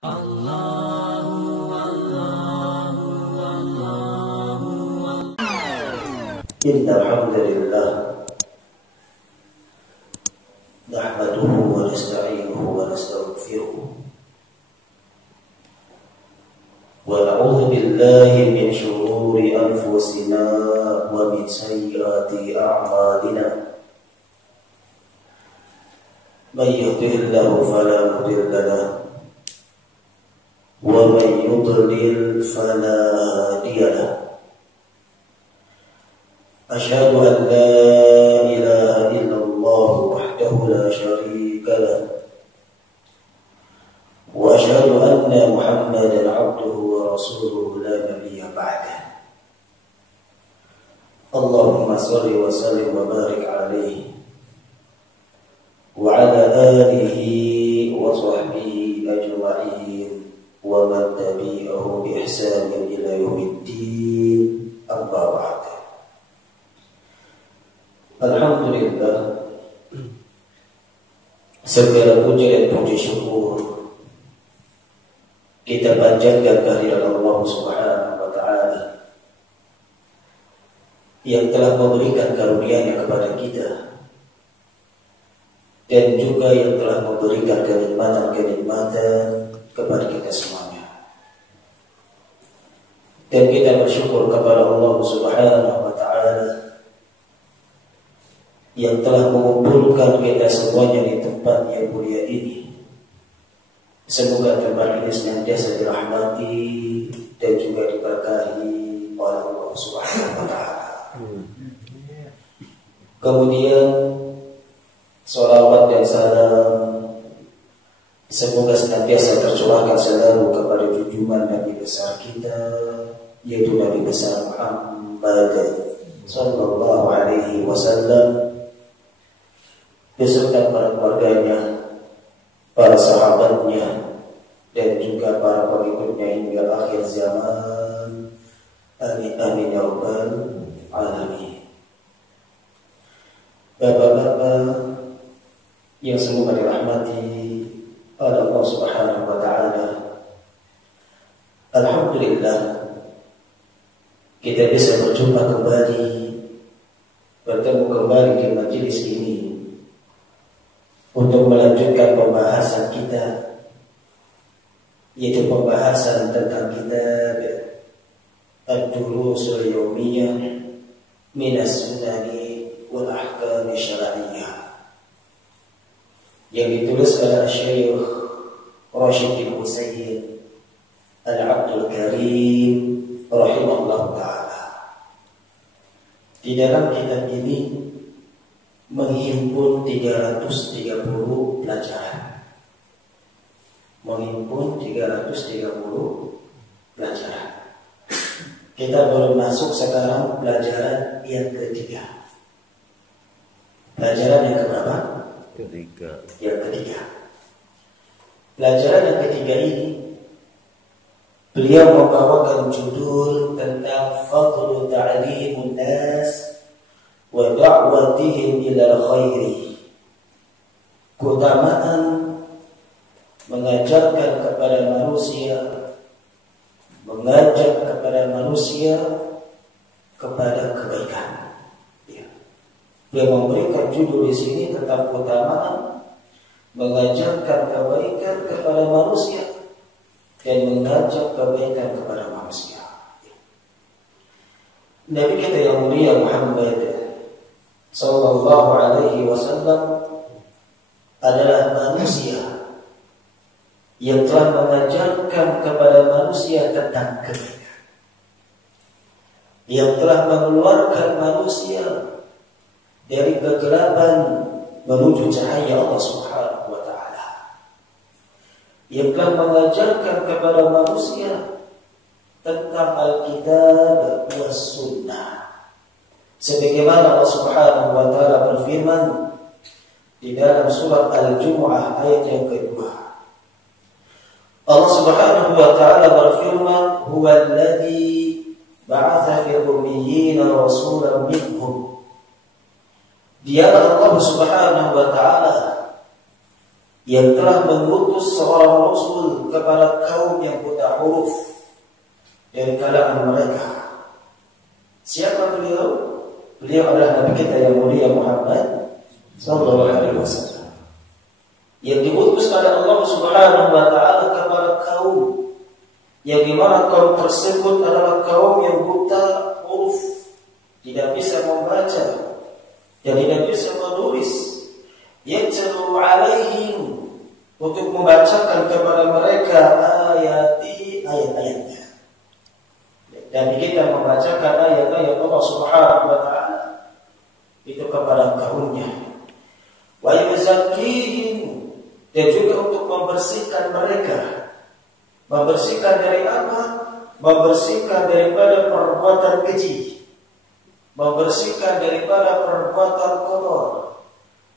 Innal hamdalillah nahmaduhu wa nasta'inuhu wa nastaghfiruh wa na'udzu billahi min shururi anfusina wa min sayyiati a'malina may yahdihillahu fala mudilla lahu wa may yudlil fala hadiya lahu. أشهد أن لا إله إلا الله وحده لا شريك له وأشهد أن محمدا عبده ورسوله لا نبي بعده اللهم صل وسلم وبارك عليه وعلى آله وصحبه أجمعين ومن تبعه بإحسان إلى يوم الدين أما بعد. Alhamdulillah, segala puji dan puji syukur kita panjatkan kehadirat Allah Subhanahu wa Ta'ala yang telah memberikan karunia-Nya kepada kita dan juga yang telah memberikan kenikmatan-kenikmatan kepada kita semuanya. Dan kita bersyukur kepada Allah Subhanahu wa Ta'ala yang telah mengumpulkan kita semuanya di tempat yang mulia ini. Semoga tempat ini senantiasa dirahmati dan juga diberkahi oleh Allah Subhanahu wa Ta'ala. Kemudian salawat dan salam semoga senantiasa tercurahkan selalu kepada junjungan Nabi besar kita, yaitu Nabi besar Muhammad sallallahu alaihi wasallam beserta para keluarganya, para sahabatnya, dan juga para pengikutnya hingga akhir zaman. Amin amin ya rabbal alamin. Bapak-bapak yang semoga dirahmati oleh Allah Subhanahu wa Ta'ala, alhamdulillah kita bisa berjumpa kembali, bertemu kembali di majelis ini untuk melanjutkan pembahasan kita, yaitu pembahasan tentang kitab Ad-Durusul Yawmiyah Minas Sunani wal Ahkam Syar'iyyah yang ditulis oleh Syekh Rashid bin Husayn Al-Abdul Karim rahimahullah ta'ala. Di dalam kitab ini menghimpun 330 pelajaran. Menghimpun 330 pelajaran. Kita baru masuk sekarang pelajaran yang ketiga. Pelajaran yang keberapa? Ketiga. Yang ketiga. Pelajaran yang ketiga ini beliau membawakan judul tentang fadlu ta'limun nas wa da'watihim ila khairi, keutamaan mengajarkan kepada manusia, mengajak kepada manusia kepada kebaikan. Ya. Dia memberikan judul di sini tentang keutamaan mengajarkan kebaikan kepada manusia dan mengajak kebaikan kepada manusia. Ya. Nabi kita yang mulia Muhammad sallallahu alaihi wasallam adalah manusia yang telah mengajarkan kepada manusia tentang kebaikan, yang telah mengeluarkan manusia dari kegelapan menuju cahaya Allah Subhanahu wa Ta'ala, yang telah mengajarkan kepada manusia tentang Alkitab was Sunnah. Sebagaimana Allah Subhanahu wa Ta'ala berfirman di dalam surat Al-Jumu'ah ayat yang kedua. Allah Subhanahu wa Ta'ala berfirman, "Huwa alladzi ba'atha fil ummiyina rasulan minhum." Dialah Allah Subhanahu wa Ta'ala yang telah mengutus seorang Rasul kepada kaum yang buta huruf dari kalangan mereka. Siapa beliau? Beliau adalah Nabi kita yang mulia Muhammad sallallahu alaihi wasallam, yang diutus oleh Allah Subhanahu wa taala kepada kaum yang dimana kaum tersebut adalah kaum yang buta huruf, tidak bisa membaca dan tidak bisa menulis. Yatlu alaihim, untuk membacakan kepada mereka ayat-ayatnya. Dan kita membacakan ayat-ayat Allah Subhanahu wa taala itu kepada kaumnya. Wa yuzakkihim, dan juga untuk membersihkan mereka. Membersihkan dari apa? Membersihkan daripada perbuatan keji, membersihkan daripada perbuatan kotor,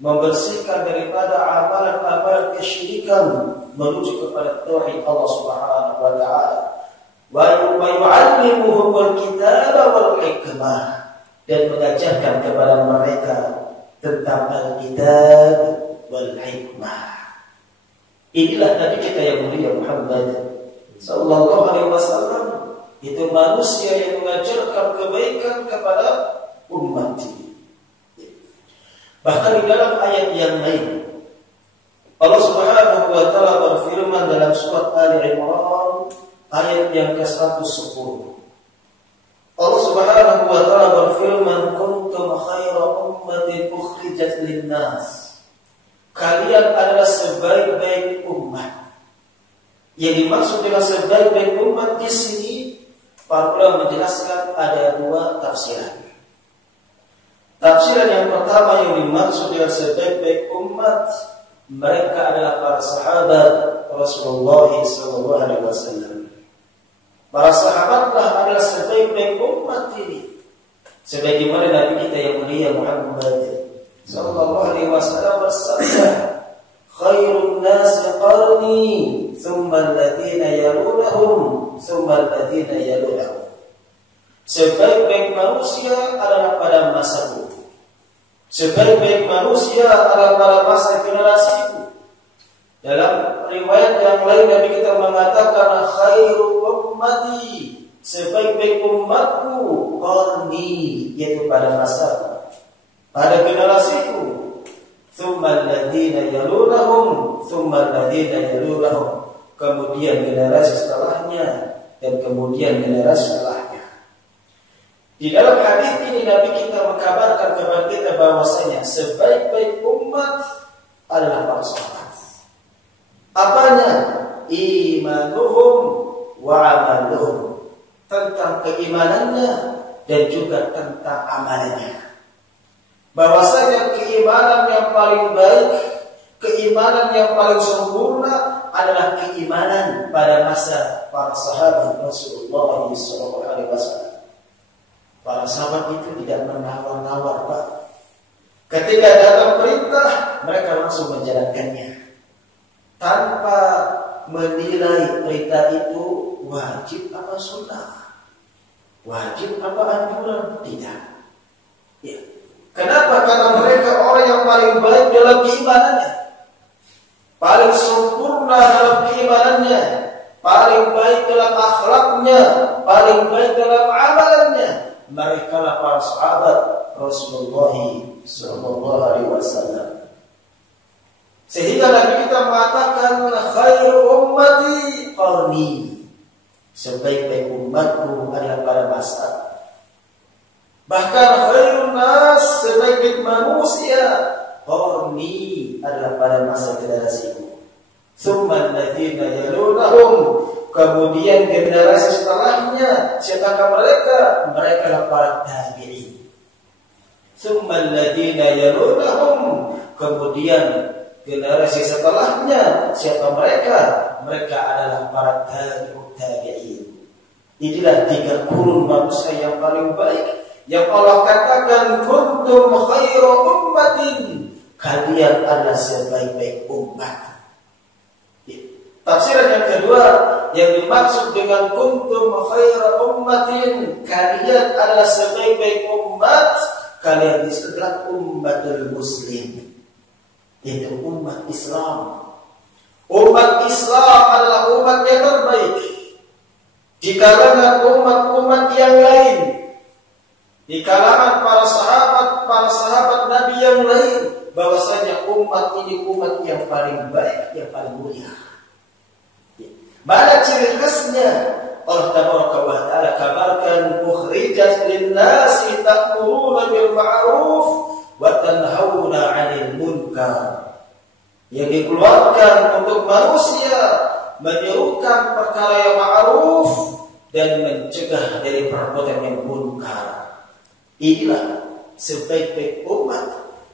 membersihkan daripada amalan-amalan kesyirikan menuju kepada tauhid Allah Subhanahu wa taala. Wa yu'allimuhumul kitaba wal hikmah, dan mengajarkan kepada mereka tentang Alkitab wal hikmah. Inilah Nabi kita yang mulia Muhammad sallallahu alaihi wasallam, itu manusia yang mengajarkan kebaikan kepada umat ini. Bahkan di dalam ayat yang lain Allah Subhanahu wa taala berfirman dalam surat Ali Imran ayat yang ke-110. Allah Subhanahu wa taala berfirman, kuntum khaira ummatin ukhrijat lin-nas, kalian adalah sebaik-baik umat. Yang dimaksud dengan sebaik-baik umat di sini, para ulama menjelaskan ada dua tafsiran. Tafsiran yang pertama yang dimaksud dengan sebaik-baik umat, mereka adalah para sahabat Rasulullah SAW. Para sahabatlah adalah sebaik-baik umat ini, sebagaimana Nabi kita yang mulia Muhammad sallallahu alaihi wasallam bersabda, khairun nas qarni, thumma alladhina yalunahum, thumma alladhina yalunahum. Sebaik-baik manusia adalah pada masaku, sebaik-baik manusia adalah pada masa generasiku. Dalam riwayat yang lain Nabi kita mengatakan khairu ummati, sebaik-baik umatku qarni, yaitu pada masaku, pada generasiku. Tsumma alladziina yalunahum, tsumma alladziina yalunahum, kemudian generasi setelahnya, dan kemudian generasi setelahnya. Di dalam hadis ini Nabi kita mengkabarkan kepada kita bahwasanya sebaik-baik umat adalah para sahabat. Apanya? Imanuhum wa amaluhum, tentang keimanannya dan juga tentang amalannya. Bahwasanya keimanan yang paling baik, keimanan yang paling sempurna adalah keimanan pada masa para sahabat Rasulullah SAW. Para sahabat itu tidak menawar-nawar, Pak. Ketika datang perintah, mereka langsung menjalankannya tanpa menilai perintah itu wajib apa sunnah, wajib apa anjuran, tidak. Ya. Kenapa? Karena mereka orang yang paling baik dalam keimanannya, paling sempurna dalam keimanannya, paling baik dalam akhlaknya, paling baik dalam amalannya. Mereka lah para sahabat Rasulullah SAW. Sehingga Nabi kita mengatakan khairu ummati qarni, sebaik-baik umatku adalah pada masa. Bahkan khairun nas, sebaik-baik manusia, qarni, adalah pada masa generasiku. Tsumma alladziina yalunahum, kemudian generasi setelahnya, siapakah mereka? Mereka adalah para tabi'in. Tsumma alladziina yalunahum, kemudian generasi setelahnya, siapa mereka? Mereka adalah para tabi'in. Inilah 3 kurun manusia yang paling baik, yang Allah katakan kuntum khairu ummatin, kalian adalah sebaik-baik umat. Tafsiran yang kedua yang dimaksud dengan kuntum khairu ummatin, kalian adalah sebaik-baik umat, kalian disebutlah ummatul muslim, yaitu umat Islam, Umat Islam adalah umat yang terbaik di kalangan umat-umat yang lain, di kalangan para sahabat Nabi yang lain, bahwasanya umat ini umat yang paling baik, yang paling mulia. Mana ciri khasnya? Allah Tabaraka wa Ta'ala kabarkan, ukhrijat lin-nasi ta'muruna bil ma'ruf wa tanhauna 'anil munkar. Yang dikeluarkan untuk manusia menyerukan perkara yang ma'ruf dan mencegah dari perbuatan yang munkar. Inilah sebaik-baik umat,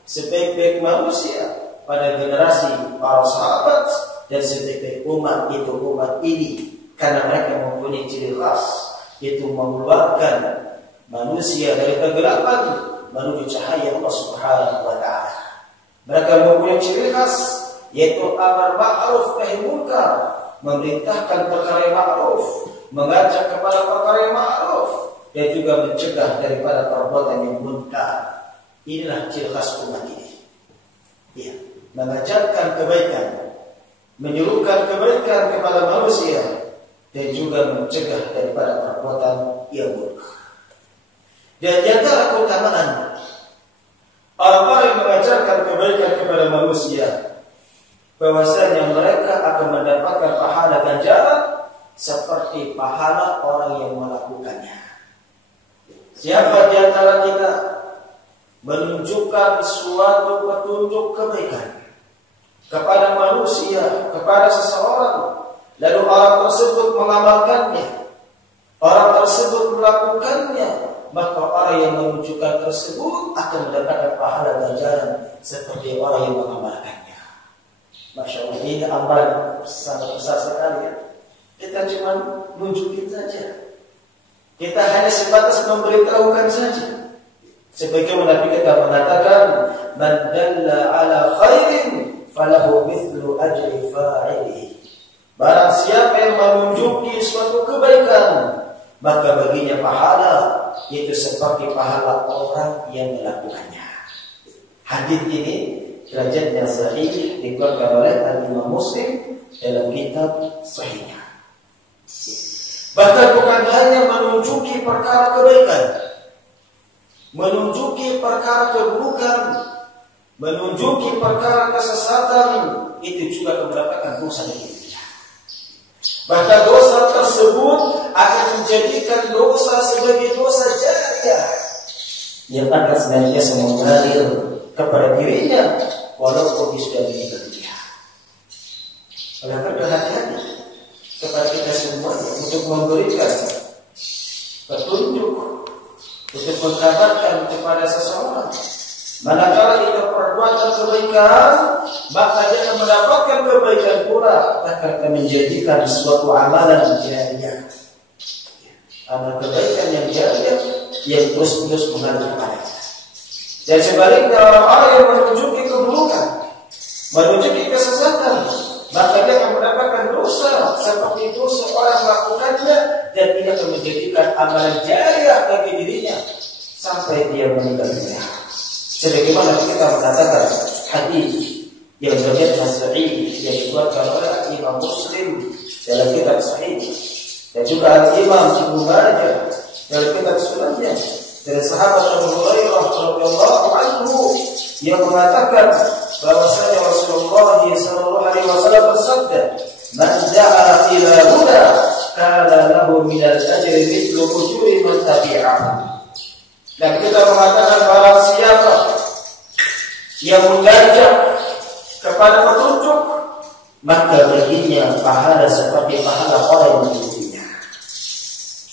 sebaik-baik manusia pada generasi para sahabat, dan sebaik-baik umat itu umat ini, karena mereka mempunyai ciri khas, yaitu mengeluarkan manusia dari kegelapan menuju cahaya Allah Subhanahu wa Ta'ala. Mereka mempunyai ciri khas, yaitu amar ma'ruf nahi munkar, memerintahkan perkara yang ma'ruf, mengajak kepada perkara yang ma'ruf, dan juga mencegah daripada perbuatan yang munkar. Inilah ciri khas umat ini. Ya, mengajarkan kebaikan, menyuruhkan kebaikan kepada manusia, dan juga mencegah daripada perbuatan yang munkar. Dan di antara keutamaan orang yang mengajarkan kebaikan kepada manusia, bahwasanya mereka akan mendapatkan pahala ganjaran seperti pahala orang yang melakukannya. Siapa di antara kita menunjukkan suatu petunjuk kebaikan kepada manusia, kepada seseorang, lalu orang tersebut mengamalkannya, orang tersebut melakukannya, maka orang yang menunjukkan tersebut akan mendapatkan pahala ganjaran seperti orang yang mengamalkannya. Masya Allah, ini amal sangat besar sekali ya. Kita cuma nunjukin saja, kita hanya sebatas memberitahukan saja. Sebagaimana kita mengatakan, man dalla ala khairin falahu mithlu ajri fa'ilihi. Barang siapa yang menunjuki suatu kebaikan, maka baginya pahala, yaitu seperti pahala orang yang melakukannya. Hadis ini derajatnya sahih, dikeluarkan oleh Imam Muslim dalam kitab Sahihnya. Bahkan bukan hanya menunjuki perkara kebaikan, menunjuki perkara keburukan, menunjuki perkara kesesatan, itu juga akan mendapatkan dosa dari dia. Bahkan dosa tersebut akan menjadikan dosa sebagai dosa jariah yang akan senantiasa mengalir kepada dirinya walaupun sudah meninggal dunia. Oleh karena hati-hati kepada kita semua untuk memberikan petunjuk, untuk mengkabarkan kepada seseorang. Manakala kita perbuatan kebaikan, maka dia akan mendapatkan kebaikan pula, akan menjadikan suatu amalan jariah. Amal kebaikan yang jariah yang terus-menerus mengalir kepadanya. Dan sebaliknya orang-orang yang menunjuki keburukan, menunjuki kesesatan, maka dia akan mendapatkan dosa seperti dosa orang melakukannya, dan tidak akan menjadikan amalan jariah bagi dirinya sampai dia meninggal dunia. Sebagaimana kita mengatakan hadis yang berjudul Sahih yang dikeluarkan oleh Imam Muslim dalam kitab Sahih, dan juga Imam Ibnu Majah dalam kitab Sunannya, dari sahabat Abu Hurairah radhiyallahu anhu yang mengatakan bahwasanya Rasulullah sallallahu alaihi wasallam bersabda, "Man da'a ila huda kana lahu min al-ajri mithlu ujuri man tabi'ahu." Dan kita mengatakan barang siapa yang mengajak kepada petunjuk, maka baginya pahala seperti pahala orang yang mengikutinya.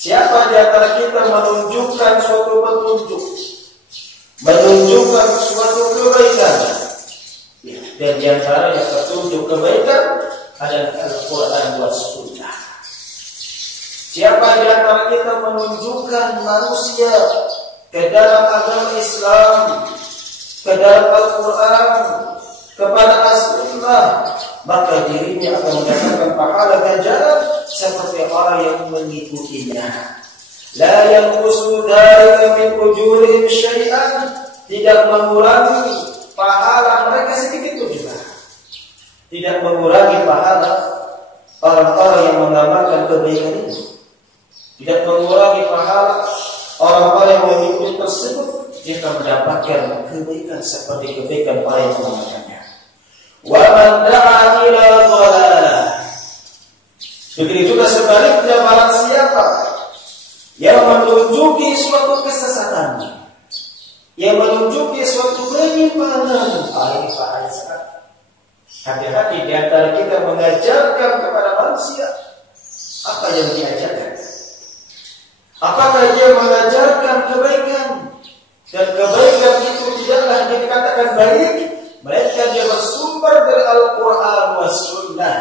Siapa di antara kita menunjukkan suatu petunjuk, menunjukkan suatu kebaikan, dan di antara yang petunjuk kebaikan adalah Al-Quran wa Sunnah. Siapa di antara kita menunjukkan manusia ke dalam agama Islam, ke dalam Al-Quran, kepada As-Sunnah, maka dirinya akan mendapatkan pahala ganjaran seperti orang yang mengikutinya. La yanqusu dzalika min ujurihim syai'an, tidak mengurangi pahala mereka sedikit pun juga. tidak mengurangi pahala orang-orang yang mengamalkan kebaikan itu, tidak mengurangi pahala orang-orang yang mengikuti tersebut. Dia akan mendapatkan kebaikan seperti kebaikan orang yang mengamalkannya. Wa man da'a ila dhalalah. Begitu juga sebaliknya, barang siapa yang menunjuki suatu kesesatan, yang menunjuki suatu penyimpangan, ini bahaya sekali. Hati-hati di antara kita mengajarkan kepada manusia apa yang diajarkan. Apakah dia mengajarkan kebaikan, dan kebaikan itu tidaklah dikatakan baik, melainkan dia bersumber dari Al-Quran wa Sunnah.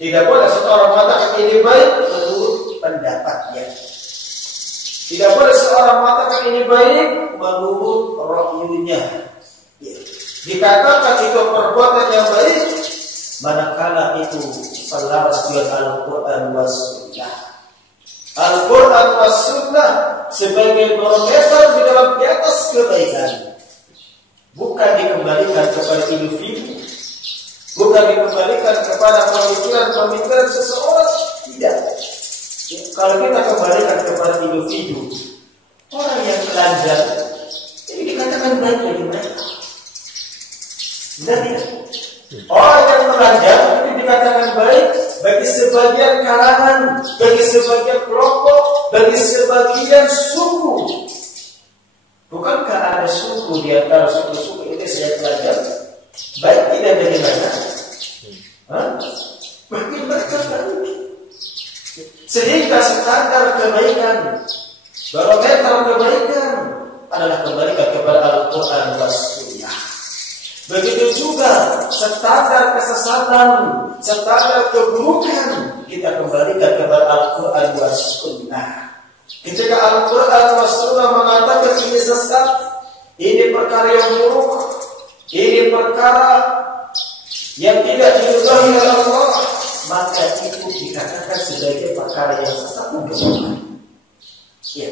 Tidak boleh seorang mengatakan ini baik menurut pendapatnya. Tidak boleh seorang mengatakan ini baik menurut rakyunya. Dikatakan itu perbuatan yang baik manakala itu selaras dengan Al-Quran wa Sunnah. Al-Quran wa Sunnah sebagai barometer di atas kebaikan, bukan dikembalikan kepada individu, bukan dikembalikan kepada pemikiran seseorang. Tidak. Kalau kita kembalikan kepada individu, orang yang telanjang ini dikatakan baik bagi mereka. Tidak. Orang yang telanjang ini dikatakan baik bagi sebagian kalangan, bagi sebagian kelompok, bagi sebagian suku. Bukankah ada suku di antara suku-suku ini saya telanjang? Baik tidak dari mana? Bagi mereka baik. Sehingga standar kebaikan, barometer kebaikan adalah kembalikan kepada Al-Quran wa Sunnah. Begitu juga standar kesesatan, standar keburukan, kita kembalikan kepada Al-Quran wa Sunnah. Ketika Al-Quran wa Sunnah mengatakan ini sesat, ini perkara yang buruk, ini perkara yang tidak diridhai oleh Allah, maka itu dikatakan sebagai perkara yang sesat dan keburukan. Ya.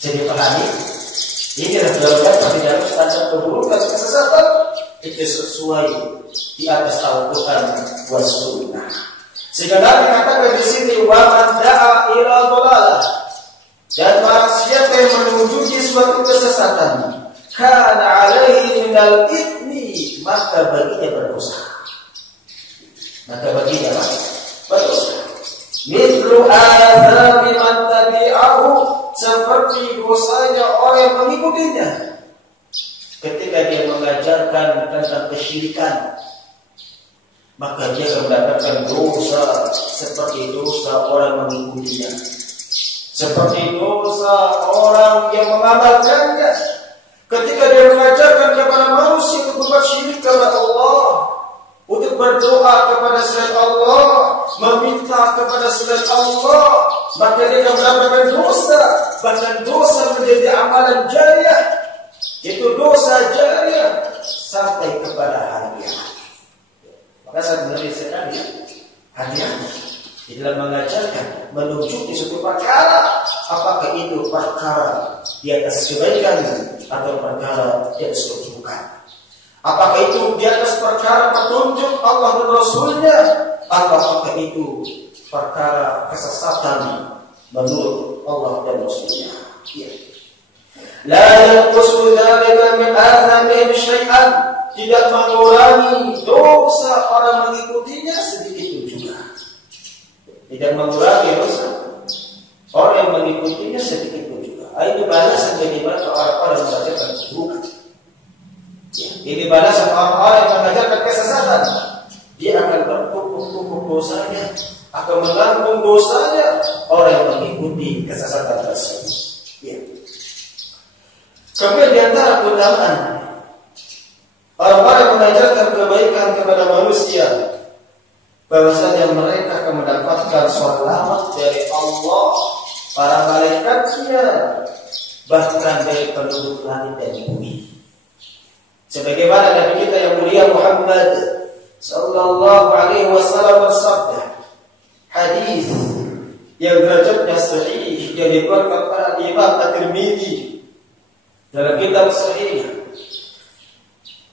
Jadi pahami, ini adalah tidak standar keburukan kesesatan itu sesuai di atas Al-Quran wa Sunnah. Sehingga Nabi katakan di sini wa man da'a ila dhalalah, dan barang siapa yang menunjuki suatu kesesatan, kana alaihi minal ithmi, maka baginya berdosa. Maka baginya berdosa. Mithlu azabi man tabi'ahu, seperti dosanya orang yang mengikutinya. Ketika dia mengajarkan tentang kesyirikan, maka dia akan mendapatkan dosa seperti dosa orang mengikutinya, seperti dosa orang yang mengamalkannya. Ketika dia mengajarkan kepada manusia untuk berbuat syirik kepada Allah, untuk berdoa kepada selain Allah, meminta kepada selain Allah, maka dia akan mendapatkan dosa, bahkan dosa menjadi amalan jariah, itu dosa jariah sampai kepada hari kiamat. Maka saya menarik sekali hati-hati di dalam mengajarkan, menunjuki suatu perkara, apakah itu perkara di atas kebaikan atau perkara di atas keburukan. Apakah itu di atas perkara petunjuk Allah dan Rasulnya, atau apakah itu perkara kesesatan menurut Allah dan Rasulnya. Ya. La yanqusu dzalika min athamihim syai'an, tidak mengurangi dosa orang mengikutinya sedikit pun juga. Tidak mengurangi dosa orang yang mengikutinya sedikit pun juga. Ini balasan bagaimana orang-orang yang mengajarkan keburukan. Ya, ini balasan orang-orang yang mengajarkan kesesatan. Dia akan bertumpuk-tumpuk dosanya, akan menanggung dosanya orang yang mengikuti kesesatan tersebut. Ya. Kemudian di antara keutamaan orang-orang yang mengajarkan kebaikan kepada manusia, bahwasanya mereka akan mendapatkan selamat dari Allah, para malaikatnya, bahkan dari penduduk langit dan bumi. Sebagaimana Nabi kita yang mulia Muhammad sallallahu alaihi wasallam bersabda, hadis yang derajatnya sahih yang dikeluarkan oleh Imam At-Tirmidzi dalam kitab sahih.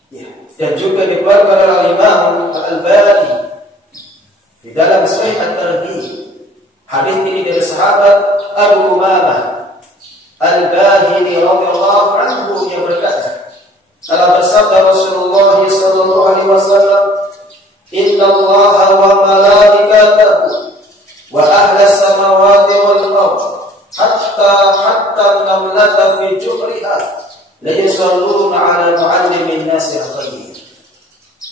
Ya, dan juga dikeluarkan oleh Imam Al-Albani di dalam Sahih At-Targhib. Hadis ini dari sahabat Abu Umamah Al-Bahili radhiyallahu anhu yang berkata, telah bersabda Rasulullah sallallahu alaihi wasallam, "Inna Allaha wa malaikatahu wa ahla samawati wal ardh hatta namlata fi juhriha la yusalluna ala muallimin nasi al-khair."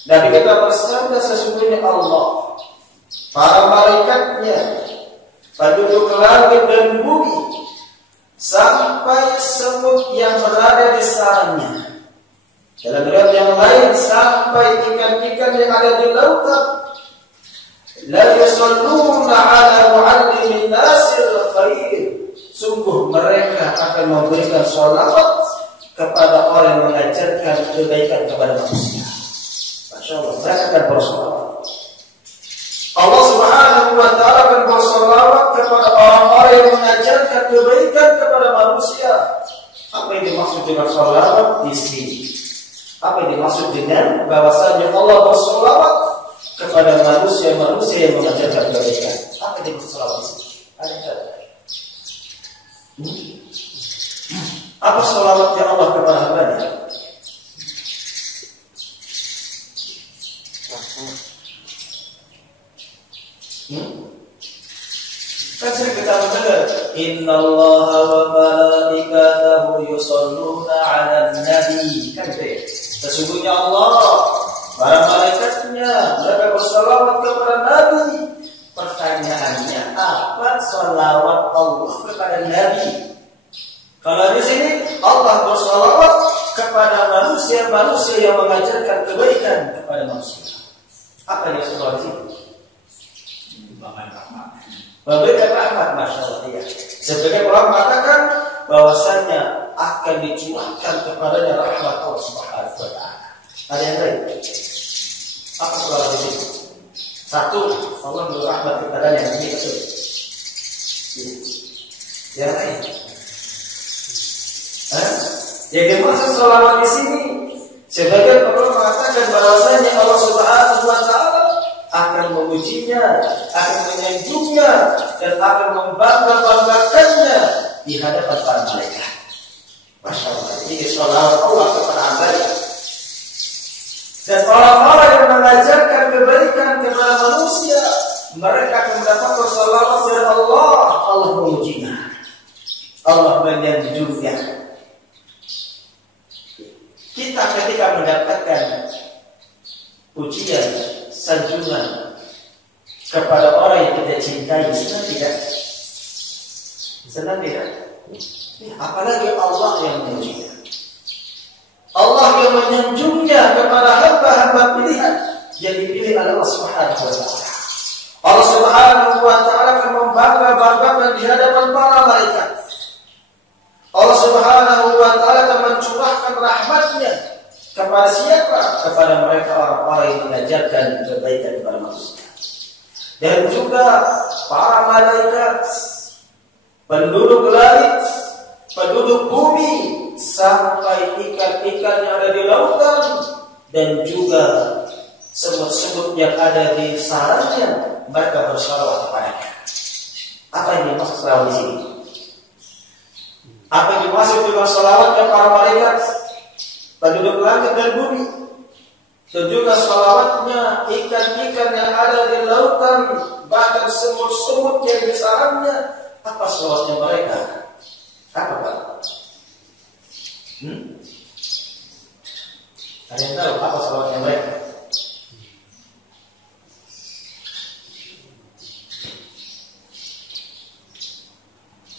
Nabi kita bersabda, sesungguhnya Allah, para malaikatnya, penduduk langit dan bumi, sampai semut yang berada di sarangnya. Dalam riwayat yang lain, sampai ikan-ikan yang ada di lautan, la yusalluna ala muallimin nasil khair. Sungguh mereka akan memberikan sholawat kepada orang yang mengajarkan kebaikan kepada manusia. Masya Allah, mereka akan bersolawat. Allah Subhanahu wa ta'ala akan bersolawat kepada orang-orang yang mengajarkan kebaikan kepada manusia. Apa yang dimaksud dengan sholawat di sini? Apa yang dimaksud dengan bahwasanya Allah bersolawat kepada manusia-manusia yang mengajarkan kebaikan? Apa yang dimaksud sholawat di sini? Apa sholawatnya Allah kepada hambanya? Kan sering kita mendengar, innallaha wa malaikatahu yusholluna 'alan nabi. Kan gitu ya? Sesungguhnya Allah, para malaikatnya, mereka bersalawat kepada Nabi. Pertanyaannya, apa salawat Allah kepada Nabi? Kalau di sini Allah bersalawat kepada manusia-manusia yang mengajarkan kebaikan kepada manusia. Apa yang salawat di sini? Memberikan rahmat, masya Allah. Ya. Sebagai orang mengatakan bahwasanya akan dicurahkan kepadanya rahmat Allah Subhanahu wa Ta'ala. Ada yang lain? Apa salawat di sini? Satu, Allah memberi rahmat kepadanya. Ini betul. Yang lain? Yang dimaksud salawat di sini, sebagai orang mengatakan bahwasanya Allah Subhanahu wa Ta'ala akan memujinya, akan menyanjungnya, dan akan membangga-banggakannya di hadapan para malaikat. Masya Allah, ini sholawat Allah kepada hambanya. Dan orang-orang yang mengajarkan kebaikan kepada manusia, mereka akan mendapatkan sholawat dari Allah. Allah memujinya, Allah menyanjungnya. Kita ketika mendapatkan pujian, sanjungan kepada orang yang kita cintai, senang tidak? Senang tidak? Apalagi Allah yang memujinya, Allah yang menyanjungnya kepada hamba-hamba pilihan yang dipilih oleh Allah Subhanahu wa Ta'ala. Allah Subhanahu wa Ta'ala akan membangga-banggakan di hadapan para malaikat. Allah Subhanahu wa Ta'ala akan mencurahkan rahmatnya kepada siapa? Kepada mereka orang-orang yang mengajarkan kebaikan kepada manusia. Dan juga para malaikat, penduduk langit, penduduk bumi, sampai ikan-ikan yang ada di lautan, dan juga semut-semut yang ada di sarangnya, mereka bersalawat kepadanya. Apa yang dimaksud salawat di sini? Apa yang dimaksud dengan salawatnya para malaikat, penduduk langit dan bumi, dan juga salawatnya ikan-ikan yang ada di lautan, bahkan semut-semut yang di sarangnya? Apa salawatnya mereka? Apa Pak? Ada yang tahu apa salawatnya mereka?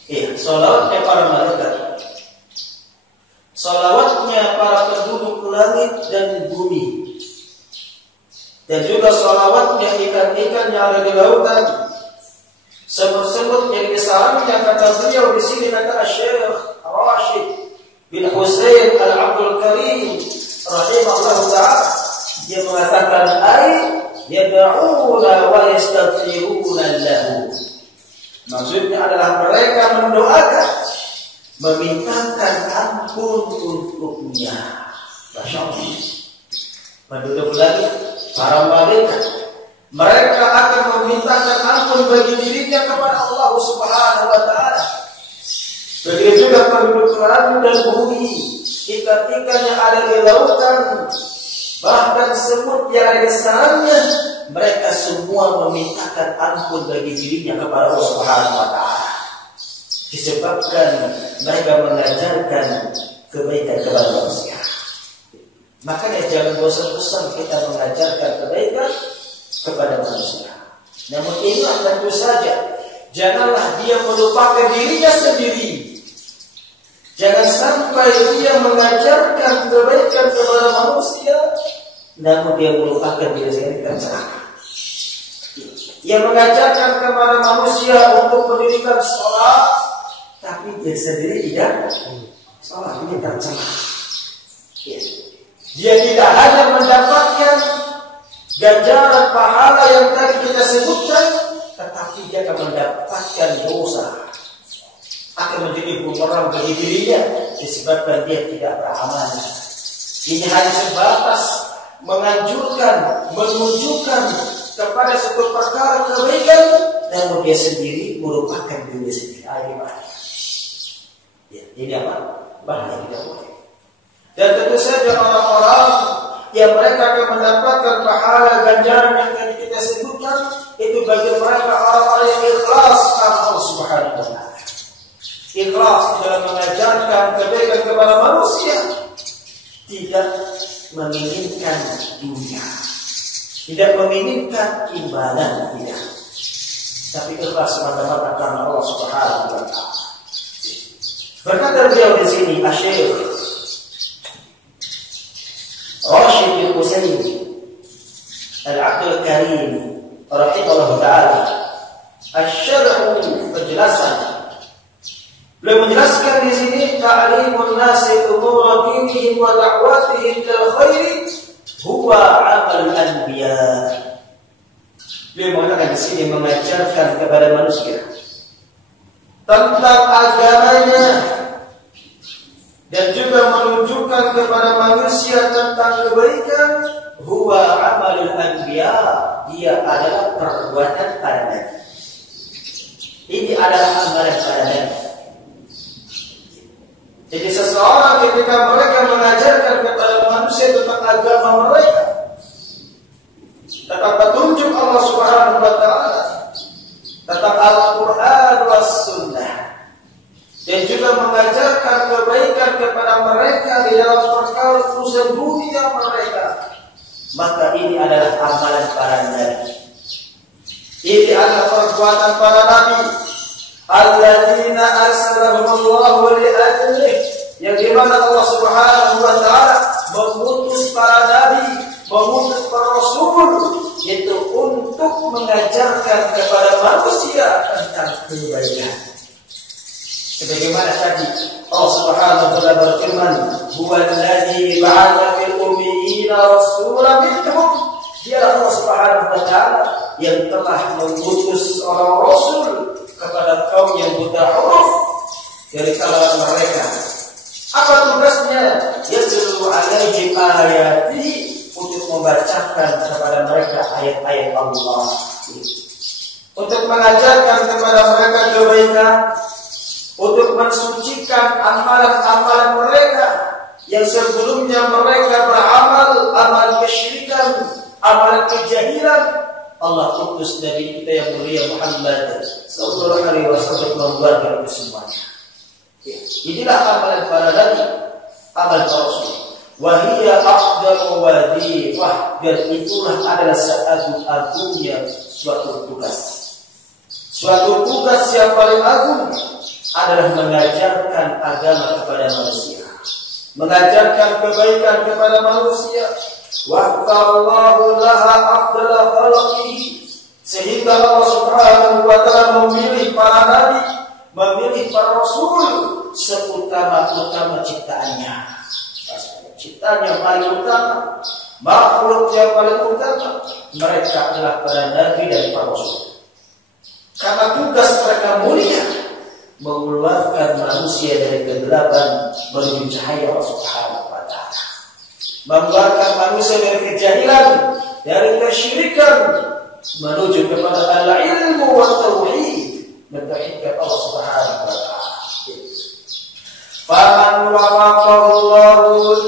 Iya, salawatnya para malaikat, salawatnya para penduduk langit dan bumi, dan juga salawatnya ikan-ikan yang ada di lautan, semut-semut yang di sarangnya. Kata beliau di sini, kata Syekh Rashid bin Husain Al-Abdul Karim rahimahullah ta'ala, dia mengatakan yad'una wa yastaghfiruna lahu. Maksudnya adalah mereka mendoakan, memintakan ampun untuknya. Masya Allah. Penduduk langit, para malaikat, mereka akan memintakan ampun bagi dirinya kepada Allah Subhanahu wa taala. Begitu juga penduduk langit dan bumi, ikan-ikan yang ada di lautan, bahkan semut yang ada di sarangnya, mereka semua memintakan ampun bagi dirinya kepada Allah Subhanahu wa taala. Disebabkan mereka mengajarkan kebaikan kepada manusia. Makanya jangan bosan-bosan kita mengajarkan kebaikan kepada manusia. Namun ingat tentu saja, janganlah dia melupakan dirinya sendiri. Jangan sampai dia mengajarkan kebaikan kepada manusia, namun dia melupakan diri sendiri dan celaka. Dia mengajarkan kepada manusia untuk pendidikan sholat, tapi dia sendiri tidak sholat, ini tercela. Dia tidak hanya mendapatkan ganjaran pahala yang tadi kita sebutkan, tetapi dia akan mendapatkan dosa, akan menjadi bumerang bagi dirinya disebabkan dia tidak beramal. Ini hanya sebatas menganjurkan, menunjukkan kepada satu perkara kebaikan, namun dia sendiri merupakan diri sendiri. Ini apa? Bahaya tidak boleh. Dan tentu saja orang-orang yang mereka akan mendapatkan pahala ganjaran yang tadi kita sebutkan, itu bagi mereka orang-orang yang ikhlas karena Allah Subhanahu wa taala. Ikhlas dalam mengajarkan kebaikan kepada manusia, tidak menginginkan dunia, tidak menginginkan imbalan, tidak. Tapi ikhlas semata-mata karena Allah Subhanahu wa taala. Berkata beliau di sini, Asy-Syaikh Rashid bin Husain Al-Aqil Karim rahimahullah taala, asy-syar'u, penjelasan. Beliau menjelaskan di sini, ta'limun nasi umur dinihim wa da'watihim lil khairi huwa 'amal anbiya. Beliau mengatakan di sini mengajarkan kepada manusia tentang agamanya dan juga menunjukkan kepada manusia tentang kebaikan, huwa amalul anbiya, dia adalah perbuatan para nabi. Ini adalah amalan para nabi. Jadi seseorang ketika mereka mengajarkan kepada manusia tentang agama mereka, tentang petunjuk Allah Subhanahu wa taala, tentang Al-Quran was Sunnah, dan juga mengajarkan kebaikan kepada mereka di dalam perkara urusan dunia mereka, maka ini adalah amalan para nabi. Ini adalah perbuatan para nabi, alladzina arsalahumullahu li'ajlihi, yang dimana Allah Subhanahu wa taala mengutus para nabi, mengutus para rasul, yaitu untuk mengajarkan kepada manusia tentang kebaikan. Sebagaimana tadi Allah Subhanahu wa taala berfirman, "Huwallazi ba'atha fil ummiyina rasulan minhum." Dialah Allah Subhanahu wa taala yang telah mengutus seorang rasul kepada kaum yang buta huruf dari kalangan mereka. Apa tugasnya? Yatlu 'alaihim ayatihi, untuk membacakan kepada mereka ayat-ayat Allah, untuk mengajarkan kepada mereka kebaikan, untuk mensucikan amalan-amalan mereka yang sebelumnya mereka beramal amal kesyirikan, amalan kejahilan. Allah utus Nabi kita yang mulia Muhammad sallallahu alaihi wasallam membuatkan itu semuanya. Inilah amalan para nabi, amal para rasul. Wahia afdalu wadifah, dan itulah adalah seagung-agungnya suatu tugas. Suatu tugas yang paling agung adalah mengajarkan agama kepada manusia, mengajarkan kebaikan kepada manusia. Waqtallahu laha afdala khalqihi, sehingga Allah Subhanahu wa taala memilih para nabi, memilih para rasul seutama-utama ciptaannya. Ciptaan yang paling utama, makhluk yang paling utama, mereka adalah para nabi dan para rasul. Karena tugas mereka mulia, mengeluarkan manusia dari kegelapan menuju cahaya Allah Subhanahu wa taala. mengeluarkan manusia dari kejahilan, dari kesyirikan, menuju kepada al-ilmu wa tauhid, mentauhidkan Allah Subhanahu wa taala. Faman wafaqahu Allahu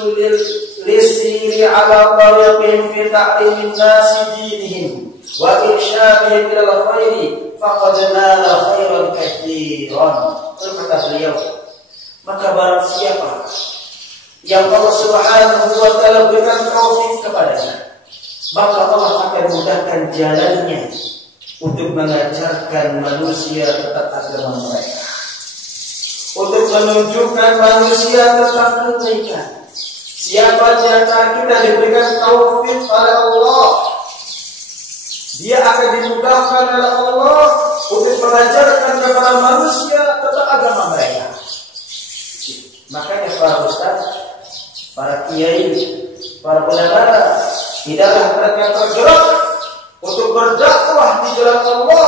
lisiri ala tariqin fi ta'limin nasi dinihim wa irsyadihim ila al-khairi faqad nala khairan katsiran. Kata beliau, maka barang siapa yang Allah Subhanahu wa taala berikan taufik kepadanya, maka Allah akan mudahkan jalannya untuk mengajarkan manusia tentang agama mereka, untuk menunjukkan manusia tentang kebaikan. Siapa di antara kita diberikan taufik oleh Allah, dia akan dimudahkan oleh Allah untuk mengajarkan kepada manusia tentang agama mereka. Makanya para ustaz, para kiai, para ulama, tidaklah mereka tergerak untuk berdakwah di jalan Allah,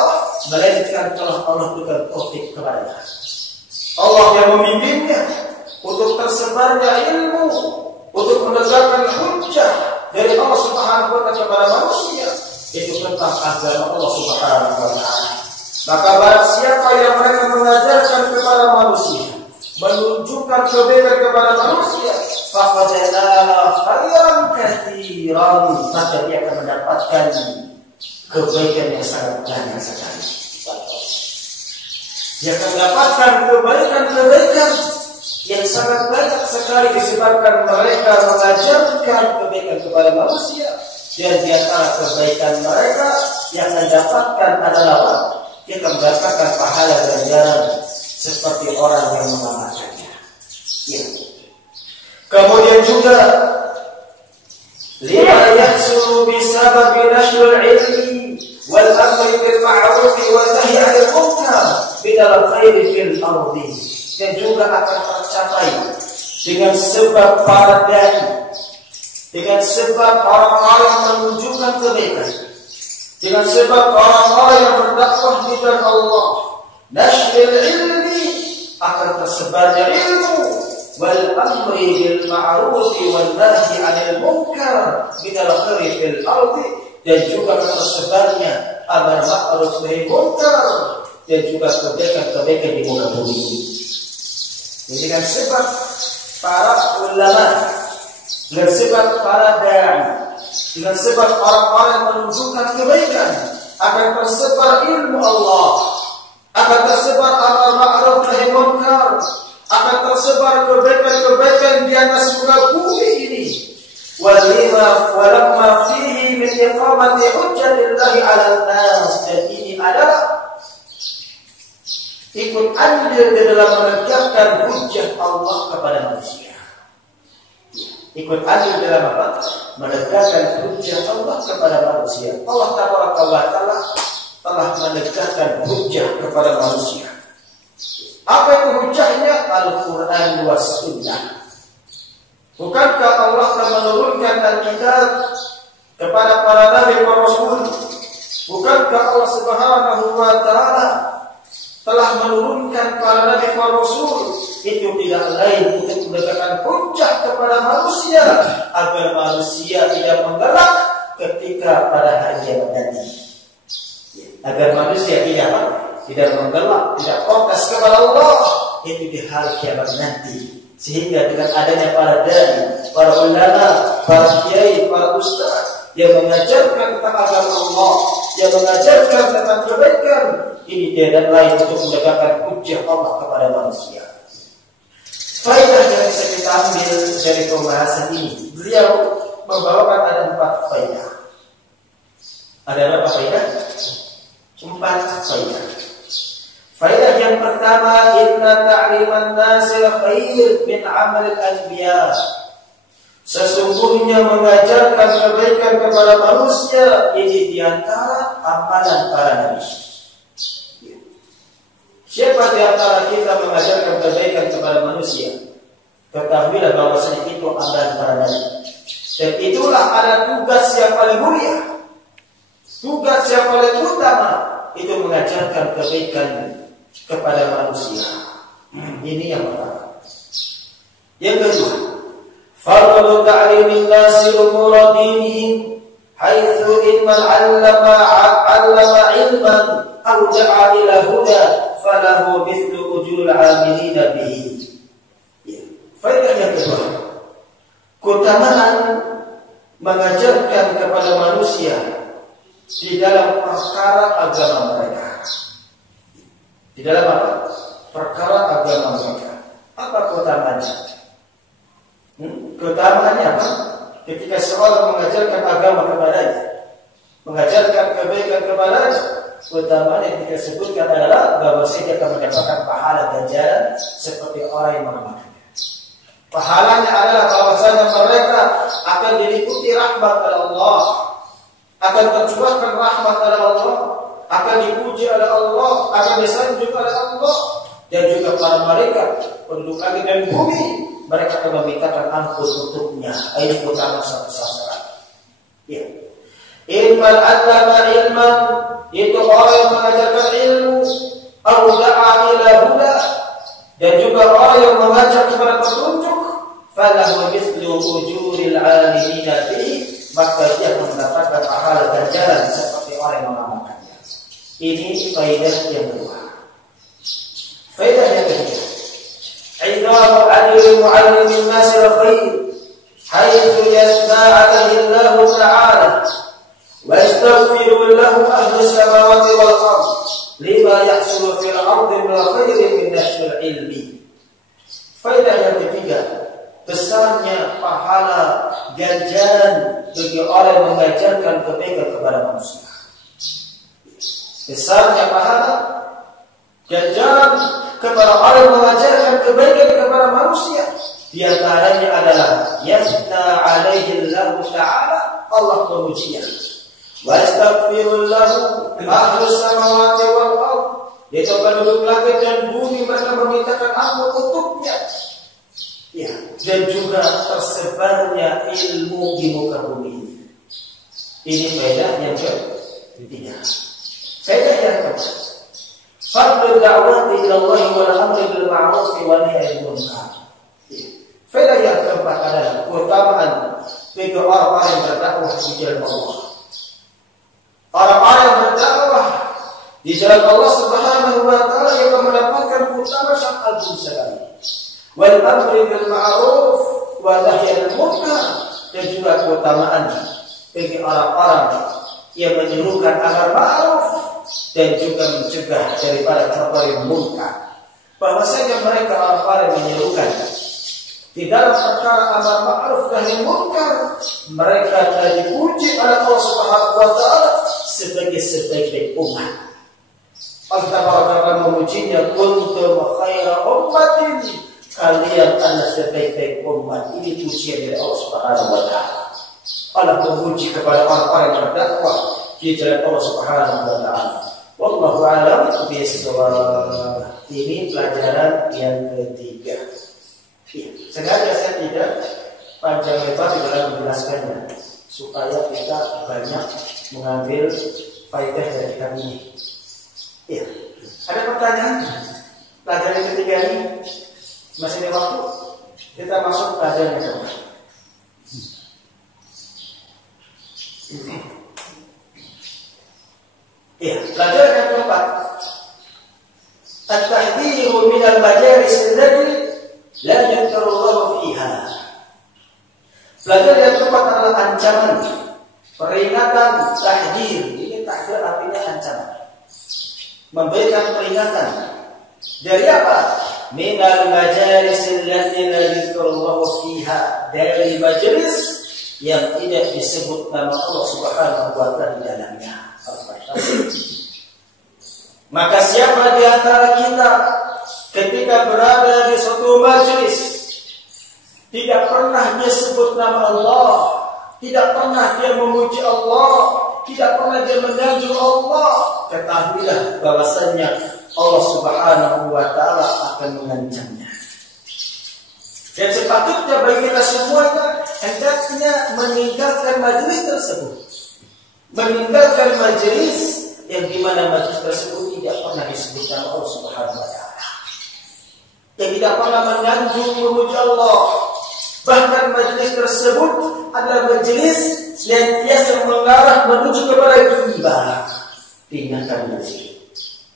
melainkan telah Allah berikan taufik kepadanya. Allah yang membimbingnya untuk tersebarnya ilmu, untuk menegakkan hujjah dari Allah Subhanahu wa taala kepada manusia, itu tentang agama Allah Subhanahu wa taala. Maka barang siapa yang mereka mengajarkan kepada manusia, menunjukkan kebaikan kepada manusia, faqad nala khairan katsiran, maka dia akan mendapatkan kebaikan yang sangat banyak sekali. Dia akan mendapatkan kebaikan-kebaikan yang sangat banyak sekali disebabkan mereka mengajarkan kebaikan kepada manusia. Dan di antara kebaikan mereka yang mendapatkan adalah dia akan mendapatkan pahala ganjaran seperti orang yang mengamalkannya. Ya. Kemudian juga lima yahsulu bisabab nashrul ilmi wal amri bil ma'ruf wal nahyi 'anil munkar bidal khairi fil ardi, dan juga akan tercapai dengan sebab para dai, dengan sebab orang-orang yang menunjukkan kebaikan, dengan sebab orang-orang yang berdakwah di jalan Allah. Nashrul ilmi, akan tersebarnya ilmu, wal amri bil ma'ruf wal nahyi 'anil munkar bidal khairi fil ardi, dan juga tersebarnya amar ma'ruf nahi munkar, dan juga kebaikan-kebaikan di muka bumi. Jadi dengan sebab para ulama, dengan sebab para dai, dengan sebab orang-orang yang menunjukkan kebaikan, akan tersebar ilmu Allah, akan tersebar amar ma'ruf nahi munkar, akan tersebar kebaikan-kebaikan di atas muka bumi ini. Walamma fihi min iqamati hujjatillahi 'alan nas, dan ini adalah ikut andil di dalam menegakkan hujjah Allah kepada manusia. Ikut andil dalam apa? Menegakkan hujjah Allah kepada manusia. Allah Tabaraka wa Ta'ala telah menegakkan hujjah kepada manusia. Apa itu hujjahnya? Al-Quran was Sunnah. Bukankah Allah telah menurunkan Alkitab kepada para nabi dan rasul? Bukankah Allah Subhanahu wa Ta'ala telah menurunkan para nabi dan rasul? Itu tidak lain untuk menegakkan hujjah kepada manusia, agar manusia tidak menggelak ketika pada hari kiamat nanti. Agar manusia tidak menggelak, tidak protes kepada Allah, itu di hari kiamat nanti. Sehingga dengan adanya para dai, para ulama, para kiai, para ustaz yang mengajarkan tentang agama Allah, yang mengajarkan tentang kebaikan, ini tidak lain untuk menegakkan hujjah Allah kepada manusia. Faedah yang bisa kita ambil dari pembahasan ini, beliau membawakan ada 4 faedah. Ada berapa faedah? 4 faedah. Faedah yang pertama, inna ta'liman nasil khair min amal al-anbiya. Sesungguhnya mengajarkan kebaikan kepada manusia ini diantara amalan para nabi. Siapa di antara kita mengajarkan kebaikan kepada manusia? Ketahuilah bahwasanya itu amalan para nabi. Dan itulah ada tugas yang paling mulia, tugas yang paling utama, itu mengajarkan kebaikan kepada manusia. Ini yang pertama. Yang kedua, Fardhu ta'limin nasi umur dinihim haitsu imman 'allama ilman aw da'a ila huda falahu mithlu ujuril 'amilina bihi. Ya. Faedah yang kedua, keutamaan mengajarkan kepada manusia di dalam perkara agama mereka. Di dalam apa? Perkara agama mereka. Apa keutamaannya? Keutamaannya apa? Ketika seorang mengajarkan agama kepadanya, mengajarkan kebaikan kepadanya, keutamaan yang kita sebutkan adalah bahwa dia akan mendapatkan pahala ganjaran seperti orang yang mengamalkannya. Pahalanya adalah bahwasanya mereka akan diliputi rahmat oleh Allah, akan tercurahkan rahmat oleh Allah, akan dipuji oleh Allah, akan disanjung oleh Allah, dan juga para malaikat penduduk langit dan bumi, mereka akan memintakan ampun untuknya. Ini utama satu sasaran. Ya. Ilman allama ilman, itu orang yang mengajarkan ilmu, au da'a ila huda, dan juga orang yang mengajak kepada petunjuk, falahu mithlu ujuril 'alimina bihi, maka dia akan mendapatkan pahala ganjaran seperti orang yang mengamalkannya. Ini faedah yang kedua. Faedah yang ketiga, idamu adil mu'allimin nasir khair haitsu yasna 'alaihi Allah ta'ala wa yastaghfiru lahu ahli samawati wal ardh lima yahsulu fil ardi min khairi min nashr ilmi. Faedah yang ketiga, besarnya pahala ganjaran bagi orang yang mengajarkan kebaikan kepada manusia. Besarnya pahala ganjaran kepada orang yang mengajarkan kebaikan kepada manusia. Di antaranya adalah yasna 'alaihi Allah ta'ala, Allah memujinya. Wa yastaghfiru lahu ahlus samawati wal ardh, yaitu penduduk langit dan bumi, mereka memintakan ampun untuknya. Ya, dan juga tersebarnya ilmu di muka bumi. Ini faedah yang ketiga. Faedah yang keempat, fardhu da'wati ila Allah wal amri bil ma'ruf wa nahyi 'anil munkar. Faedah yang keempat adalah keutamaan bagi orang-orang yang berdakwah di jalan Allah. Orang-orang yang berdakwah di jalan Allah Subhanahu wa taala yang mendapatkan keutamaan sangat agung sekali. Wal amri bil ma'ruf wa nahyi 'anil munkar, dan juga keutamaan bagi orang-orang yang menyerukan amar ma'ruf dan juga mencegah daripada perkara yang munkar. Bahwasanya mereka orang-orang yang menyerukan di dalam perkara amar ma'ruf dan nahi munkar, mereka telah dipuji oleh Allah Subhanahu wa taala sebagai sebaik-baik umat. Allah Taala memujinya, kuntum khaira ummatin, kalian adalah sebaik-baik umat. Ini pujian dari Allah Subhanahu wa taala. Allah memuji kepada orang-orang yang berdakwah di jalan Allah Subhanahu wa taala. Wallahu a'lam bishawab. Ini pelajaran yang ketiga. Sengaja saya tidak panjang lebar di dalam menjelaskannya supaya kita banyak mengambil faedah dari kitab ini. Ya. Ada pertanyaan? Pelajaran yang ketiga ini masih ada waktu? Kita masuk pelajaran yang keempat. Ya, pelajaran yang keempat. At-tahdhiru min al-majalis allati la yadhkurullahu fiha. Pelajaran yang keempat adalah ancaman, peringatan, tahdhir. Ini tahdhir artinya ancaman. Memberikan peringatan. Dari apa? Min al-majalis allati la yadhkurullahu fiha. Dari majelis yang tidak disebut nama Allah Subhanahu wa taala di dalamnya. Maka siapa di antara kita ketika berada di suatu majelis tidak pernah dia sebut nama Allah, tidak pernah dia memuji Allah, tidak pernah dia menyanjung Allah, ketahuilah bahwasanya Allah Subhanahu wa taala akan mengancamnya. Dan sepatutnya bagi kita semuanya hendaknya meninggalkan majelis tersebut, meninggalkan majelis yang dimana majelis tersebut tidak pernah disebutkan Allah Subhanahu wa taala, yang tidak pernah menyanjung memuji Allah, Bahkan majelis tersebut adalah majelis senantiasa mengarah menuju kepada ghibah. Tinggalkan majelis.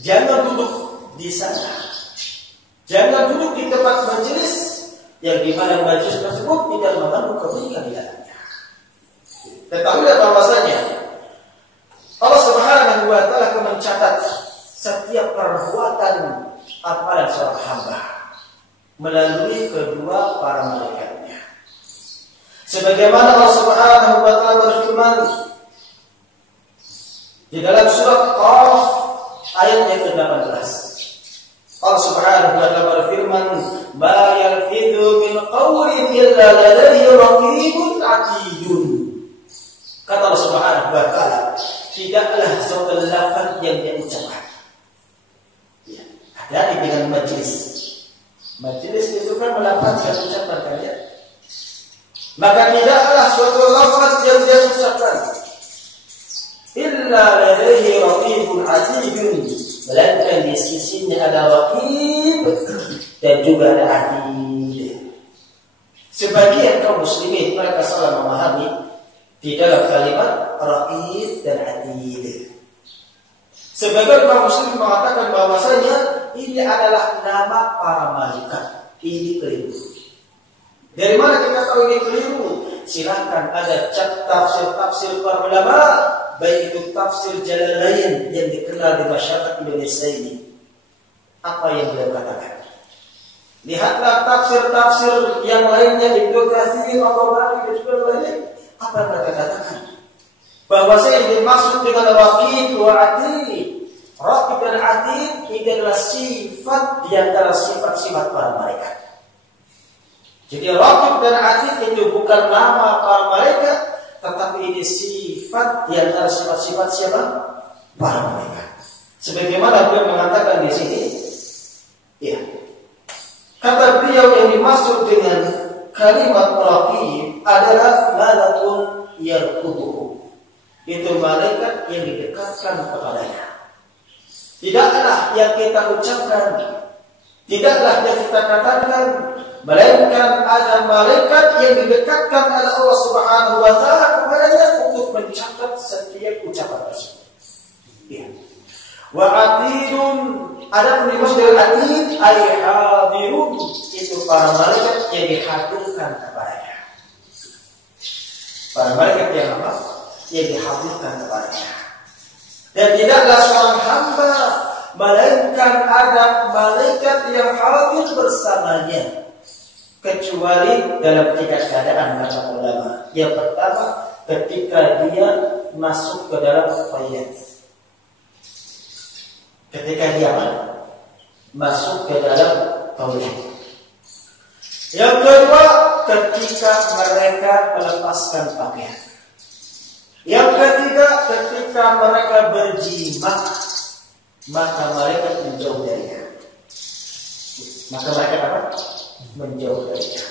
Jangan duduk di sana. Jangan duduk di tempat majelis yang di mana majelis tersebut tidak mengandung kebaikan di dalamnya. Ketahuilah bahwasanya Allah Subhanahu wa taala akan mencatat setiap perbuatan amalan seorang hamba melalui kedua para malaikatnya. Sebagaimana Allah Subhanahu wa taala berfirman di dalam surat Qaf ayat yang ke-18. Allah Subhanahu wa taala berfirman, "Ma yalfidhu min qawlin illa ladayhi raqibun 'atidun." Kata Allah Subhanahu wa taala, tidaklah suatu lafaz yang dia ucapkan. Ya, hati-hati dengan majelis. Majelis itu kan melafazkan ucapan kalian. Maka tidaklah suatu lafaz yang dia ucapkan illa ladayhi raqibun 'atidun, melainkan di sisinya ada raqib dan juga ada atid. Sebagian kaum muslimin mereka salah memahami di dalam kalimat raqib dan atid. Sebagian kaum muslimin mengatakan bahwasanya ini adalah nama para malaikat. Ini keliru. Dari mana kita tahu ini keliru? Silahkan ada tafsir para ulama, baik itu tafsir Jalalain yang dikenal di masyarakat Indonesia ini. Apa yang beliau katakan? Lihatlah tafsir-tafsir yang lainnya, Ibnu Katsir, At-Tabari dan juga lainnya. Apa yang mereka katakan? Bahwasanya yang dimaksud dengan raqib wa atid, raqib dan atid ini adalah sifat di antara sifat-sifat para malaikat. Jadi raqib dan atid itu bukan nama para malaikat, tetapi ini sifat di antara sifat-sifat siapa? Para malaikat. Sebagaimana beliau mengatakan di sini, ya. Kata beliau yang dimaksud dengan kalimat raqib adalah malakun yarqubuhu. Itu malaikat yang didekatkan kepadanya. Tidaklah yang kita ucapkan, tidaklah yang kita katakan, melainkan ada malaikat yang didekatkan oleh Allah Subhanahu wa taala kepadanya untuk mencatat setiap ucapan tersebut. Ya. Wa atidun, ada pun dimaksud dengan atid ay hadirun, itu para malaikat yang dihadirkan kepadanya. Para malaikat yang apa? Yang dihadirkan kepadanya. Dan tidaklah seorang hamba melainkan ada malaikat yang hadir bersamanya, kecuali dalam 3 keadaan kata ulama. Yang pertama, ketika dia masuk ke dalam mayat. Ketika dia masuk ke dalam toilet. Yang kedua, ketika mereka melepaskan pakaian. Yang ketiga, ketika mereka berjima, maka mereka menjauh darinya. Maka mereka apa? Menjauh darinya.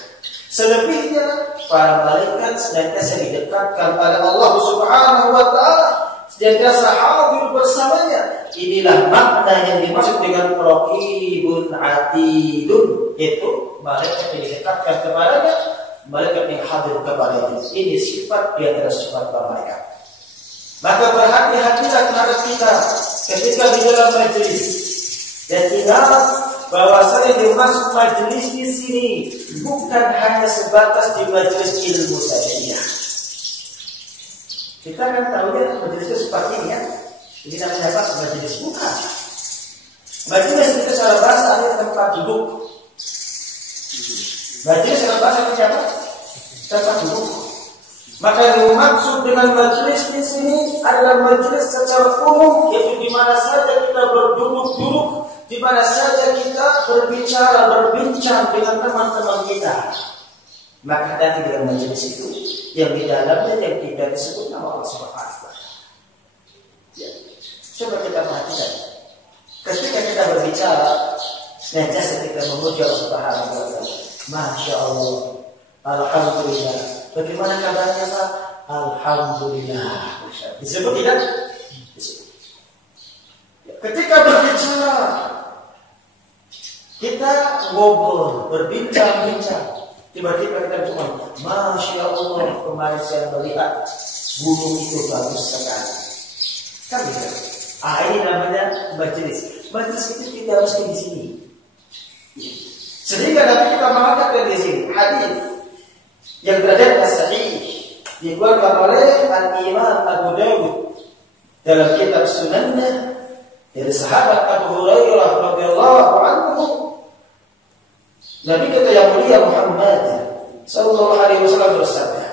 Selebihnya, para malaikat senantiasa didekatkan oleh Allah Subhanahu wa taala, senantiasa hadir bersamanya. Inilah makna yang dimaksud dengan raqibun atidun, yaitu malaikat yang didekatkan kepadanya, malaikat yang hadir kepadanya. Ini sifat di antara sifat para malaikat. Maka berhati-hatilah terhadap kita ketika di dalam majelis. Dan ingat bahwasanya dimaksud majelis di sini bukan hanya sebatas di majelis ilmu saja. Kita kan tahunya majelis seperti ini ya. Ini namanya apa? Majelis bukan. Majelis itu secara bahasa adalah tempat duduk. Majelis secara bahasa itu apa? Tempat duduk. Maka yang dimaksud dengan majelis di sini adalah majelis secara umum, yaitu di mana saja kita berduduk-duduk, di mana saja kita berbincang dengan teman-teman kita. Maka nanti dengan majelis itu yang di dalamnya yang tidak disebut nama Allah Subhanahu wa taala. Coba kita perhatikan. Ketika kita berbicara, senantiasa kita memuji Allah Subhanahu wa taala. Masya Allah, alhamdulillah. Bagaimana kabarnya Pak? Alhamdulillah. Disebut tidak? Disebut. Ketika berbicara, kita ngobrol, berbincang-bincang. Tiba-tiba kita cuma, Masya Allah, kemarin saya melihat gunung itu bagus sekali. Kan gitu. Ini namanya majelis. Majelis itu kita harus di sini. Sehingga nanti kita mengangkat di sini hadis yang derajatnya sahih dikeluarkan oleh Al-Imam Abu Dawud dalam kitab Sunannya dari sahabat Abu Hurairah radhiyallahu anhu. Nabi kita yang mulia Muhammad sallallahu alaihi wasallam bersabda,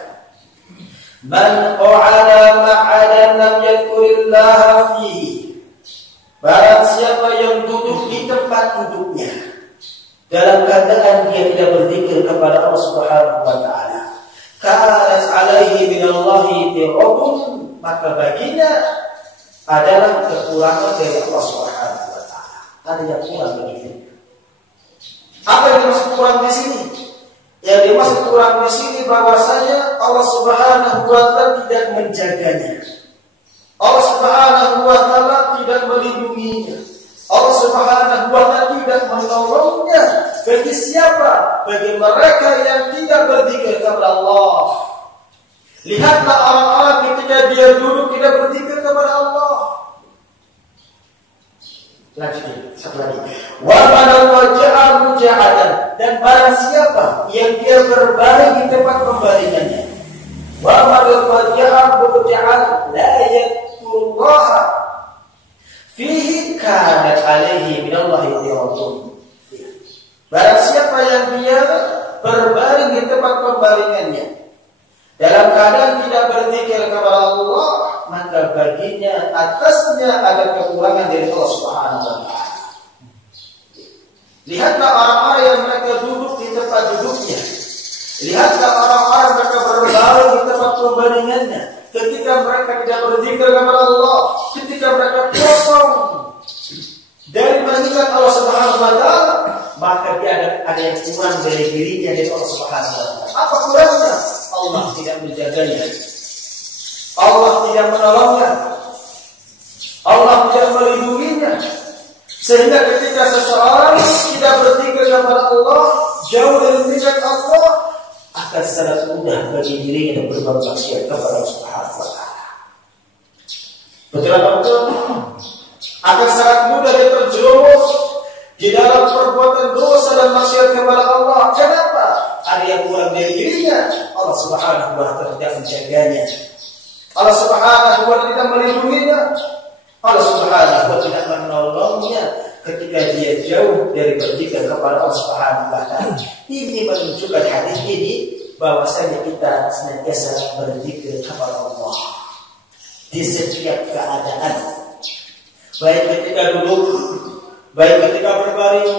"Man qa'ada ma'adan lam yadhkurillaha fihi." Barang siapa yang duduk di tempat duduknya dalam keadaan dia tidak berzikir kepada Allah Subhanahu wa taala, kanat alaihi minallahi ti'abun, maka baginya adalah kekurangan dari Allah Subhanahu wa taala. Ada yang kurang begitu. Apa yang dimaksud kurang di sini? Yang dimaksud kurang di sini bahwasanya Allah Subhanahu wa taala tidak menjaganya. Allah Subhanahu wa taala tidak melindunginya. Allah Subhanahu wa taala tidak menolongnya. Bagi siapa? Bagi mereka yang tidak berzikir kepada Allah. Lihatlah orang-orang ketika dia duduk tidak berzikir kepada Allah. Lanjut satu lagi. Wa man waja'a muja'atan, dan barang siapa yang dia berbaring di tempat pembaringannya. Wa man waja'a muja'an la yadhkurullaha fihi kanat alaihi minallahi ti'atun. Barang siapa yang dia berbaring di tempat pembaringannya dalam keadaan tidak berzikir kepada Allah, maka baginya atasnya ada kekurangan dari Allah Subhanahu wa taala. Lihatlah orang-orang yang mereka duduk di tempat duduknya. Lihatlah orang-orang mereka berbaring di tempat pembaringannya. Ketika mereka tidak berzikir kepada Allah, ketika mereka kosong dari mengingat Allah Subhanahu wa taala, maka dia ada yang kurang dari dirinya dari Allah Subhanahu wa taala. Apa kurangnya? Allah tidak menjaganya. Allah tidak menolongnya. Allah tidak melindunginya. Sehingga ketika seseorang tidak berzikir kepada Allah, jauh dari zikir Allah, akan sangat mudah bagi dirinya dan berbuat maksiat kepada Allah Subhanahu wa taala. Betul atau betul? Akan sangat mudah dia terjerumus di dalam perbuatan dosa dan maksiat kepada Allah. Kenapa? Ada yang kurang dari dirinya. Allah Subhanahu wa taala tidak menjaganya. Allah Subhanahu wa taala tidak melindunginya. Allah Subhanahu wa taala tidak menolongnya ketika dia jauh dari berzikir kepada Allah Subhanahu wa taala. Ini menunjukkan hadis ini bahwasanya kita senantiasa berzikir kepada Allah di setiap keadaan. Baik ketika duduk, baik ketika berbaring,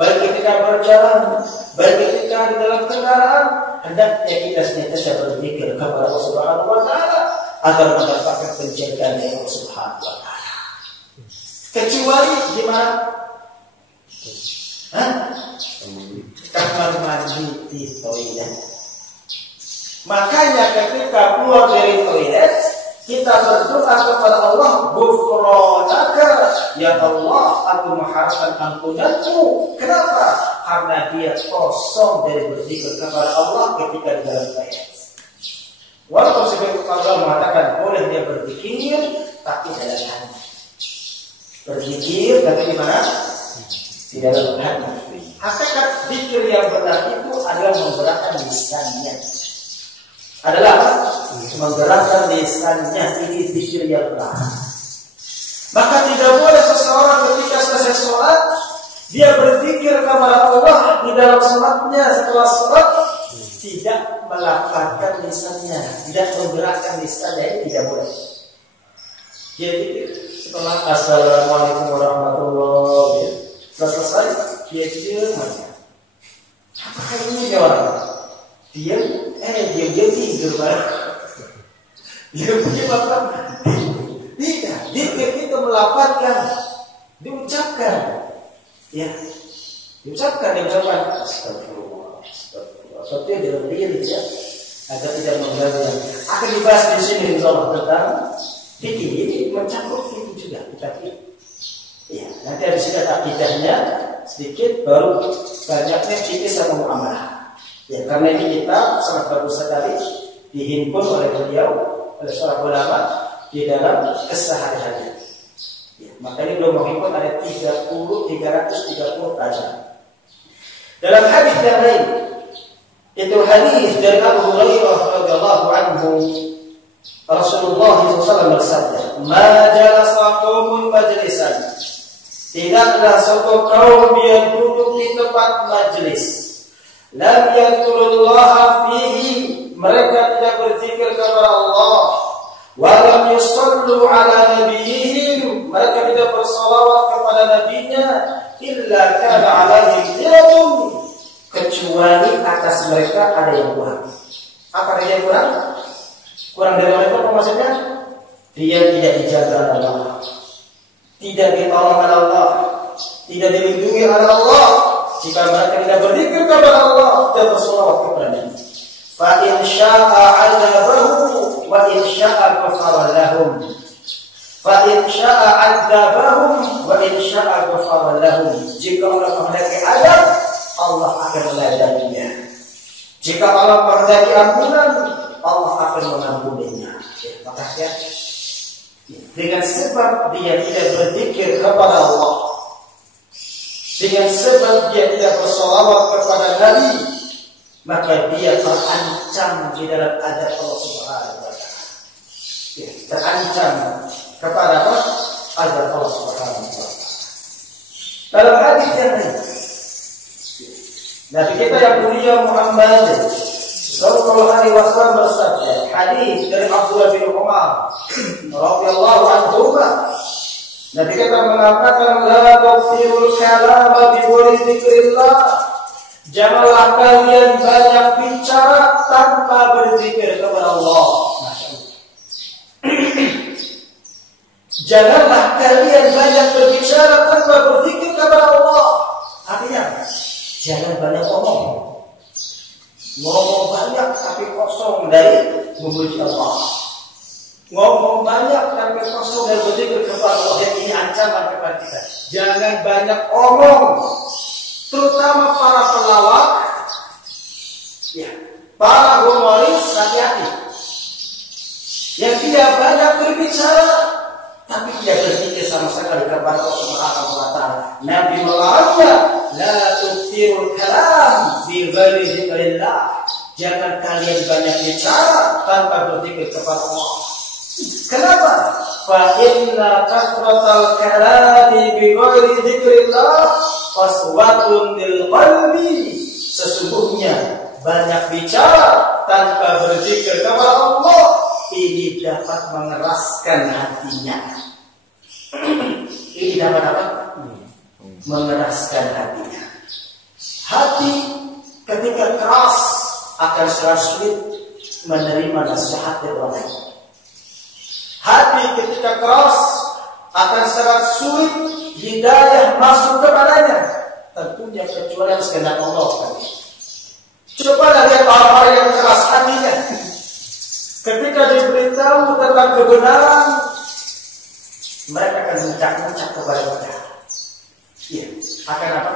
baik ketika berjalan, baik ketika di dalam kendaraan, hendaknya kita senantiasa berzikir kepada Allah Subhanahu wa taala agar mendapatkan penjagaan dari Allah Subhanahu wa taala. Kecuali di mana? Kamar mandi di toilet. Makanya ketika keluar dari toilet, kita berdoa kepada Allah, Ghufranaka, ya Allah, aku mengharapkan ampunanmu. Kenapa? Karena dia kosong dari berzikir kepada Allah ketika di dalam toilet. Walaupun sebagian Allah mengatakan boleh dia berzikir, tapi dalam hati. Berzikir tapi di mana? Di dalam hati. Hakikat zikir yang benar itu adalah menggerakkan lisannya. Adalah menggerakkan lisannya, ini zikir yang benar. Maka tidak boleh seseorang ketika selesai sholat dia berzikir kepada Allah di dalam sholatnya, setelah sholat tidak melafazkan lisannya, tidak menggerakkan lisannya, ini tidak boleh. Jadi setelah Assalamualaikum warahmatullahi wabarakatuh selesai, dia diam aja. Apakah ini orang? Diam tidur banget. Diam apa? Tidak, zikir itu melafazkan, diucapkan. Ya, diucapkan astagfirullah, astagfirullah. Seperti yang dalam diri ya, agar tidak mengganggu. Akan dibahas di sini insyaallah tentang fikih. Ini mencakup fikih juga kita. Ya, nanti habis kita akidahnya sedikit, baru banyaknya fikih sama muamalah. Ya, karena ini kita sangat bagus sekali dihimpun oleh beliau, oleh seorang ulama di dalam keseharian. Ya, makanya beliau menghimpun ada 330 pelajaran. Dalam hadis yang lain, itu hadis dari Abu Hurairah radhiyallahu anhu, Rasulullah SAW bersabda, "Ma jalasa qaumun majlisan." Tidaklah suatu kaum yang duduk di tempat majlis, lam yadhkurullaha fihi, mereka tidak berzikir kepada Allah, wa lam yusallu ala nabiyihim, mereka tidak bersalawat kepada nabinya, illa kana alaihi ziratun, kecuali atas mereka ada yang kurang. Apa yang kurang? Kurang dari mereka apa maksudnya? Dia tidak dijaga oleh Allah, tidak ditolong oleh Allah, tidak dilindungi oleh Allah. Jika mereka tidak berzikir kepada Allah dan bersolawat kepada-Nya, fa in syaa'a 'adzabahu wa in syaa'a ghafara lahum. Fa in syaa'a 'adzabahum wa in syaa'a ghafara lahum. Jika Allah menghendaki azab, Allah akan meladainya. Jika Allah menghendaki ampunan, Allah akan mengampuninya. Maka ya, dengan sebab dia tidak berzikir kepada Allah, dengan sebab dia tidak bersolawat kepada Nabi, maka dia terancam di dalam azab Allah Subhanahu wa Ta'ala. Ya, terancam kepada apa? Azab Allah Subhanahu wa Ta'ala. Dalam hadis yang lain, Nabi kita yang mulia Muhammad sallallahu alaihi wasallam bersabda, hadis dari Abdullah bin Umar radhiyallahu anhu, Nabi kita mengatakan, la tuksirul kalama bi ghairi dzikrillah, janganlah kalian banyak bicara tanpa berzikir kepada Allah. Janganlah kalian banyak berbicara tanpa berzikir kepada Allah. Artinya jangan banyak ngomong banyak tapi kosong dari memuji Allah. Ngomong banyak tapi kosong dari berzikir kepada Allah. Dan ini ancaman kepada kita. Jangan banyak omong, terutama para pelawak, ya, para humoris, hati-hati. Yang tidak banyak berbicara, tapi dia berzikir sama sekali kepada Allah Subhanahu wa Ta'ala. Nabi melarangnya, la tuksirul kalam bi ghairi dzikrillah. Jangan kalian banyak bicara tanpa berzikir kepada Allah. Kenapa? Fa inna kasratal kalami bi ghairi dzikrillah faswatun lil qalbi. Sesungguhnya banyak bicara tanpa berzikir kepada Allah ini dapat mengeraskan hatinya. Ini dapat apa? Mengeraskan hatinya. Hati ketika keras akan sangat sulit menerima nasihat dari orang lain. Hati ketika keras akan sangat sulit hidayah masuk kepadanya. Tentunya kecuali harus kehendak Allah. Coba lihat orang-orang yang keras hatinya. Ketika diberitahu tentang kebenaran, mereka akan mencak-mencak kepada kita. Iya, akan apa?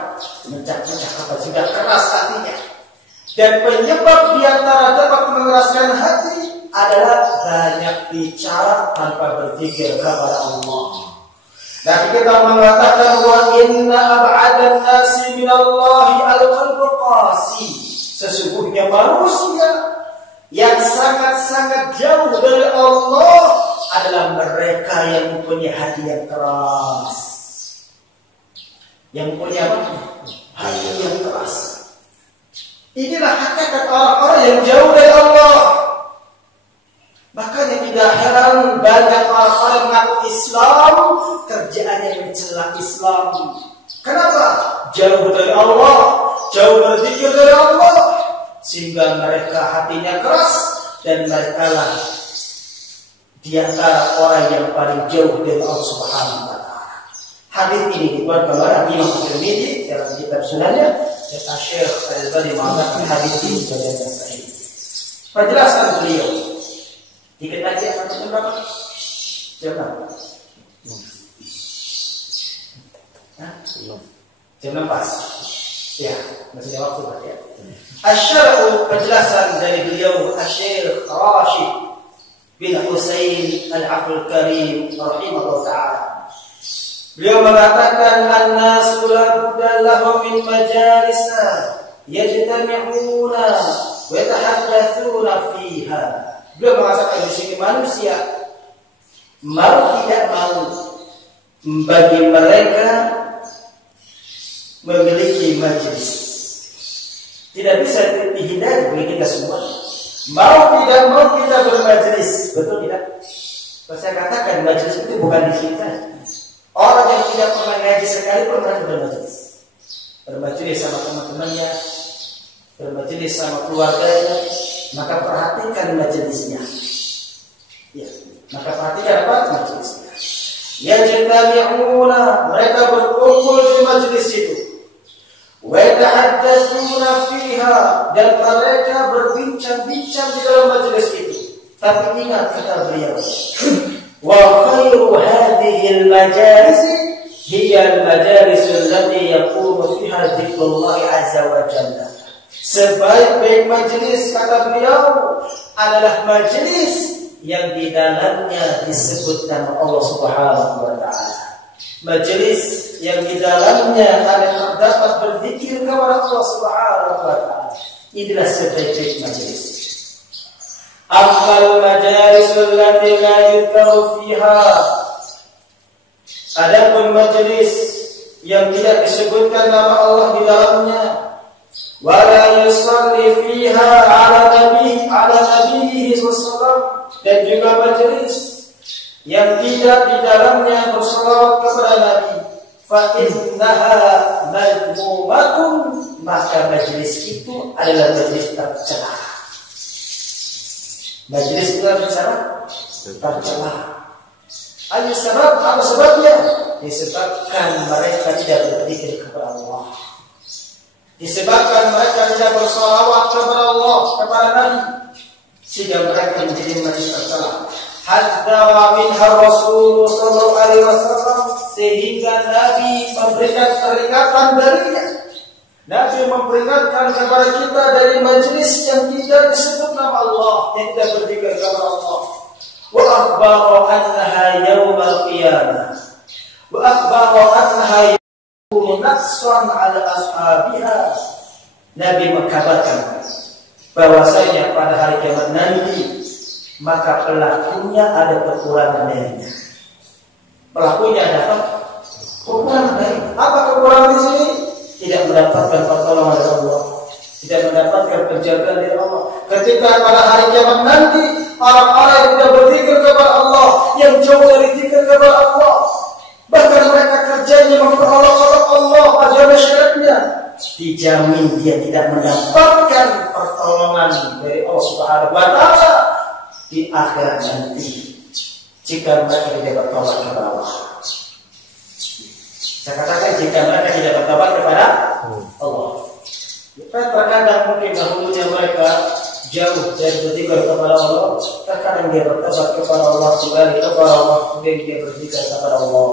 Mencak-mencak kepada, sudah keras hatinya. Dan penyebab diantara dapat mengeraskan hati adalah banyak bicara tanpa berzikir kepada Allah. Nabi kita mengatakan, wa inna ab'adan nasi minallahi al-qalbu qasi. Sesungguhnya manusia yang sangat-sangat jauh dari Allah adalah mereka yang mempunyai hati yang keras. Yang mempunyai apa? Hati yang keras. Inilah hakikat orang-orang yang jauh dari Allah. Makanya tidak heran banyak orang-orang mengaku Islam, kerjaannya mencela Islam. Kenapa? Jauh dari Allah, jauh berzikir dari Allah, sehingga mereka hatinya keras dan mereka lah di antara orang yang paling jauh dari Allah Subhanahu wa Ta'ala. Hadis ini dikeluarkan oleh Imam Tirmidzi dalam kitab Sunannya, dan Syekh Al-Albani mengatakan hadis ini adalah sahih. Penjelasan beliau. Dikit lagi akan jam berapa? Jam berapa? Jam 6 pas. Ya, masih ada waktu berarti ya. Asy-syar'u, penjelasan dari beliau Asy-Syaikh Rashid bin Husain Al-Aql Karim rahimahullah ta'ala. Beliau mengatakan an-nasu la budda lahum min majalisa yajtami'una wa yatahaddatsuna fiha. Beliau mengatakan di sini manusia mau tidak mau bagi mereka memiliki majelis. Tidak bisa dihindari bagi kita semua. Mau tidak mau kita bermajelis, betul tidak? Saya katakan majelis itu bukan di kita. Orang yang tidak pernah ngaji sekali pernah bermajelis. Bermajelis sama teman-temannya, bermajelis sama keluarganya, maka perhatikan majelisnya. Ya, maka perhatikan apa? Majelisnya. Yajtami'una, mereka berkumpul di majelis itu. Wa yatahaddatsuna fiha, dan mereka berbincang-bincang di dalam majelis itu. Tapi ingat kata beliau, wa khairu hadhihi al-majalis hiya al-majalis allati yakunu fiha dzikrullah azza wa jalla. Sebaik-baik majelis kata beliau adalah majelis yang di dalamnya disebut nama Allah Subhanahu wa taala. Majelis yang di dalamnya ada terdapat berzikir kepada Allah Subhanahu wa taala. Inilah sebaik-baik majelis. Amal majalis allati la yuzkaru fiha. Adapun majelis yang tidak disebutkan nama Allah di dalamnya, wala yusalli fiha ala nabihi sallallahu, dan juga majelis yang tidak di dalamnya bersalawat kepada Nabi, fa innaha madmumatun, maka majelis itu adalah majelis tercela. Majelis itu tercela. Ayo sebab, apa sebabnya? Disebabkan mereka tidak berzikir kepada Allah. Disebabkan mereka tidak bersalawat kepada Allah, kepada Nabi, sehingga mereka menjadi majelis tercela. Hatta minha Rasul sallallahu alaihi wasallam, sehingga Nabi memberikan peringatan darinya. Nabi memperingatkan kepada kita dari majelis yang tidak disebut nama Allah, yang tidak berzikir kepada Allah. Wa akhbara annaha yaumal qiyamah. Wa akhbara annaha yakunu naqsan ala ashabiha. Nabi mengkabarkan bahwasanya pada hari kiamat nanti maka pelakunya ada kekurangan darinya. Pelakunya ada apa? Kekurangan dari. Apa kekurangan di sini? Tidak mendapatkan pertolongan dari Allah, tidak mendapatkan penjagaan dari Allah. Ketika pada hari kiamat nanti, orang-orang yang tidak berzikir kepada Allah, yang jauh dari zikir kepada Allah, bahkan mereka kerjanya memperolok-olok Allah pada masyarakatnya, dijamin dia tidak mendapatkan pertolongan dari Allah Subhanahu wa taala di akhirat nanti jika mereka tidak bertobat kepada Allah. Saya katakan jika mereka tidak bertobat kepada Allah. Terkadang mungkin dahulunya mereka jauh dari berzikir kepada Allah, terkadang dia bertobat kepada Allah, kembali kepada Allah, kemudian dia berzikir kepada Allah.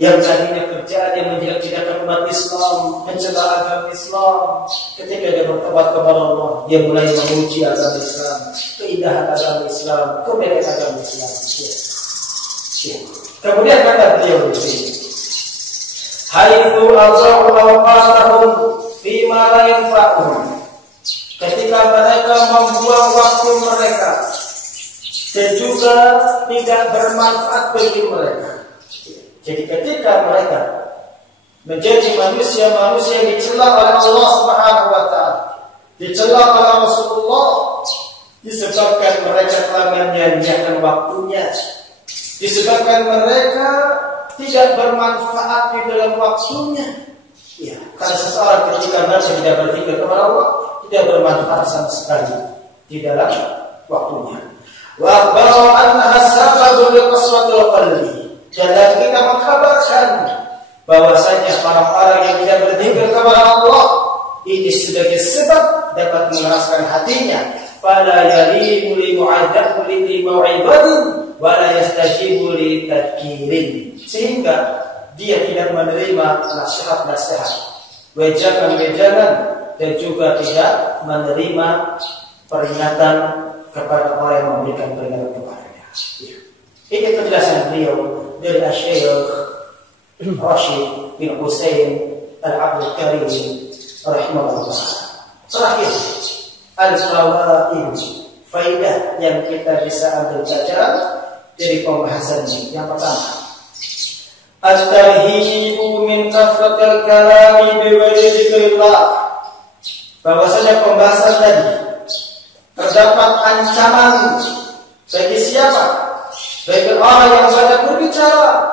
Yang tadinya kerjaan yang menjelek-jelekan umat Islam, mencela agama Islam, ketika dia bertobat kepada Allah, dia mulai memuji agama Islam, keindahan agama Islam, kemudian agama Islam. Kemudian kata beliau di sini, haitsu adza'u awqatahum fi ma la yanfa'uhum, ketika mereka membuang waktu mereka dan juga tidak bermanfaat bagi mereka. Jadi ketika mereka menjadi manusia-manusia yang dicela oleh Allah Subhanahu wa taala, dicela oleh Rasulullah, disebabkan mereka telah menyia-nyiakan waktunya, disebabkan mereka tidak bermanfaat di dalam waktunya. Ya, karena seseorang ketika mereka tidak berzikir kepada Allah, tidak bermanfaat sama sekali di dalam waktunya. Wa akhbara annaha sababun liqaswatil qalbi, dan kita mengkabarkan bahwasanya orang-orang yang tidak berzikir kepada Allah ini sebagai sebab dapat mengeraskan hatinya. Fala yalimu li mu'aibatin wa la yastajibu li tadkirin, sehingga dia tidak menerima nasihat-nasihat, wejangan-wejangan, dan juga tidak menerima peringatan kepada orang yang memberikan peringatan kepadanya. Ini penjelasan beliau dari Syekh Rashid bin Husain Al-Abdul Karim rahimahullah. Terakhir, al-fawaid, faidah yang kita bisa ambil pelajaran dari pembahasan ini. Yang pertama, at-tarhibu min kasratil kalami bi ghairi dzikrillah. Bahwasanya pembahasan tadi terdapat ancaman bagi siapa? Bagi orang yang banyak berbicara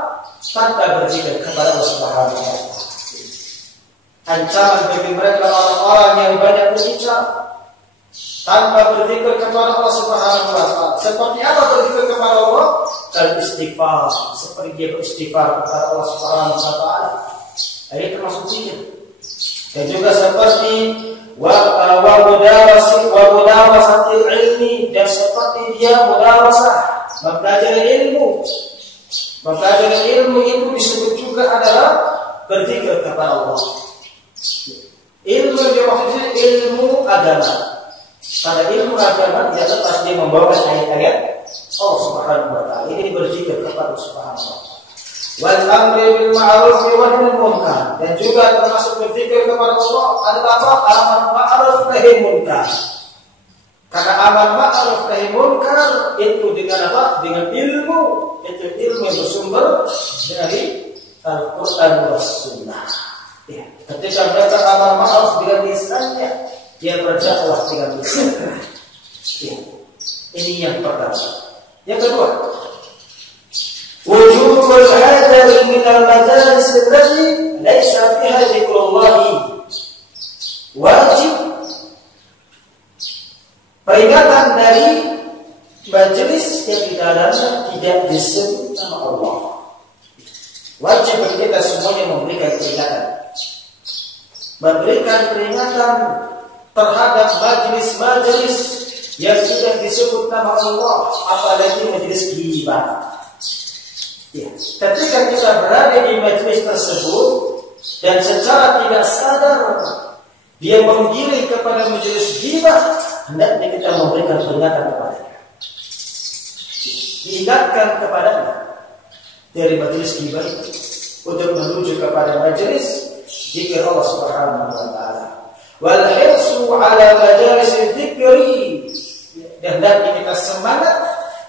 tanpa berzikir kepada Allah Subhanahu wa taala. Ancaman bagi mereka orang-orang yang banyak berbicara tanpa berzikir kepada Allah Subhanahu wa taala. Seperti apa berzikir kepada Allah? Dan istighfar, seperti dia beristighfar kepada Allah Subhanahu wa taala. Ini termasuk zikir. Dan juga seperti wa mudawasatil ilmi, dan seperti dia mudawasah, mempelajari ilmu. Mempelajari ilmu itu disebut juga adalah berzikir kepada Allah. Ilmu yang maksudnya ilmu agama. Pada ilmu agama dia pasti membawa ayat-ayat Allah Subhanahu wa taala. Ini berzikir kepada Allah Subhanahu wa taala. Wal amri bil ma'ruf wa nahy munkar, dan juga termasuk berzikir kepada Allah adalah amar ma'ruf nahi munkar. Karena amar ma'ruf nahi munkar itu dengan apa? Dengan ilmu. Itu ilmu yang bersumber dari Al-Quran was Sunnah. Ya. Ketika mereka amar ma'ruf dengan lisannya, dia berdakwah dengan lisannya. Ya. Ini yang pertama. Yang kedua, wujubul hadar min al-majalis allati laysa fiha dzikrullah. Wajib peringatan dari majelis yang di dalamnya tidak disebut nama Allah. Wajib bagi kita semuanya memberikan peringatan. Memberikan peringatan terhadap majelis-majelis yang tidak disebut nama Allah, apalagi majelis ghibah. Ya. Ketika kita berada di majelis tersebut dan secara tidak sadar dia menggiring kepada majelis ghibah, hendaknya kita memberikan peringatan kepadanya. Diingatkan kepadanya dari majelis ghibah itu untuk menuju kepada majelis zikir Allah Subhanahu wa taala. Wal hirsu ala majalis dzikri, dan hendaknya kita semangat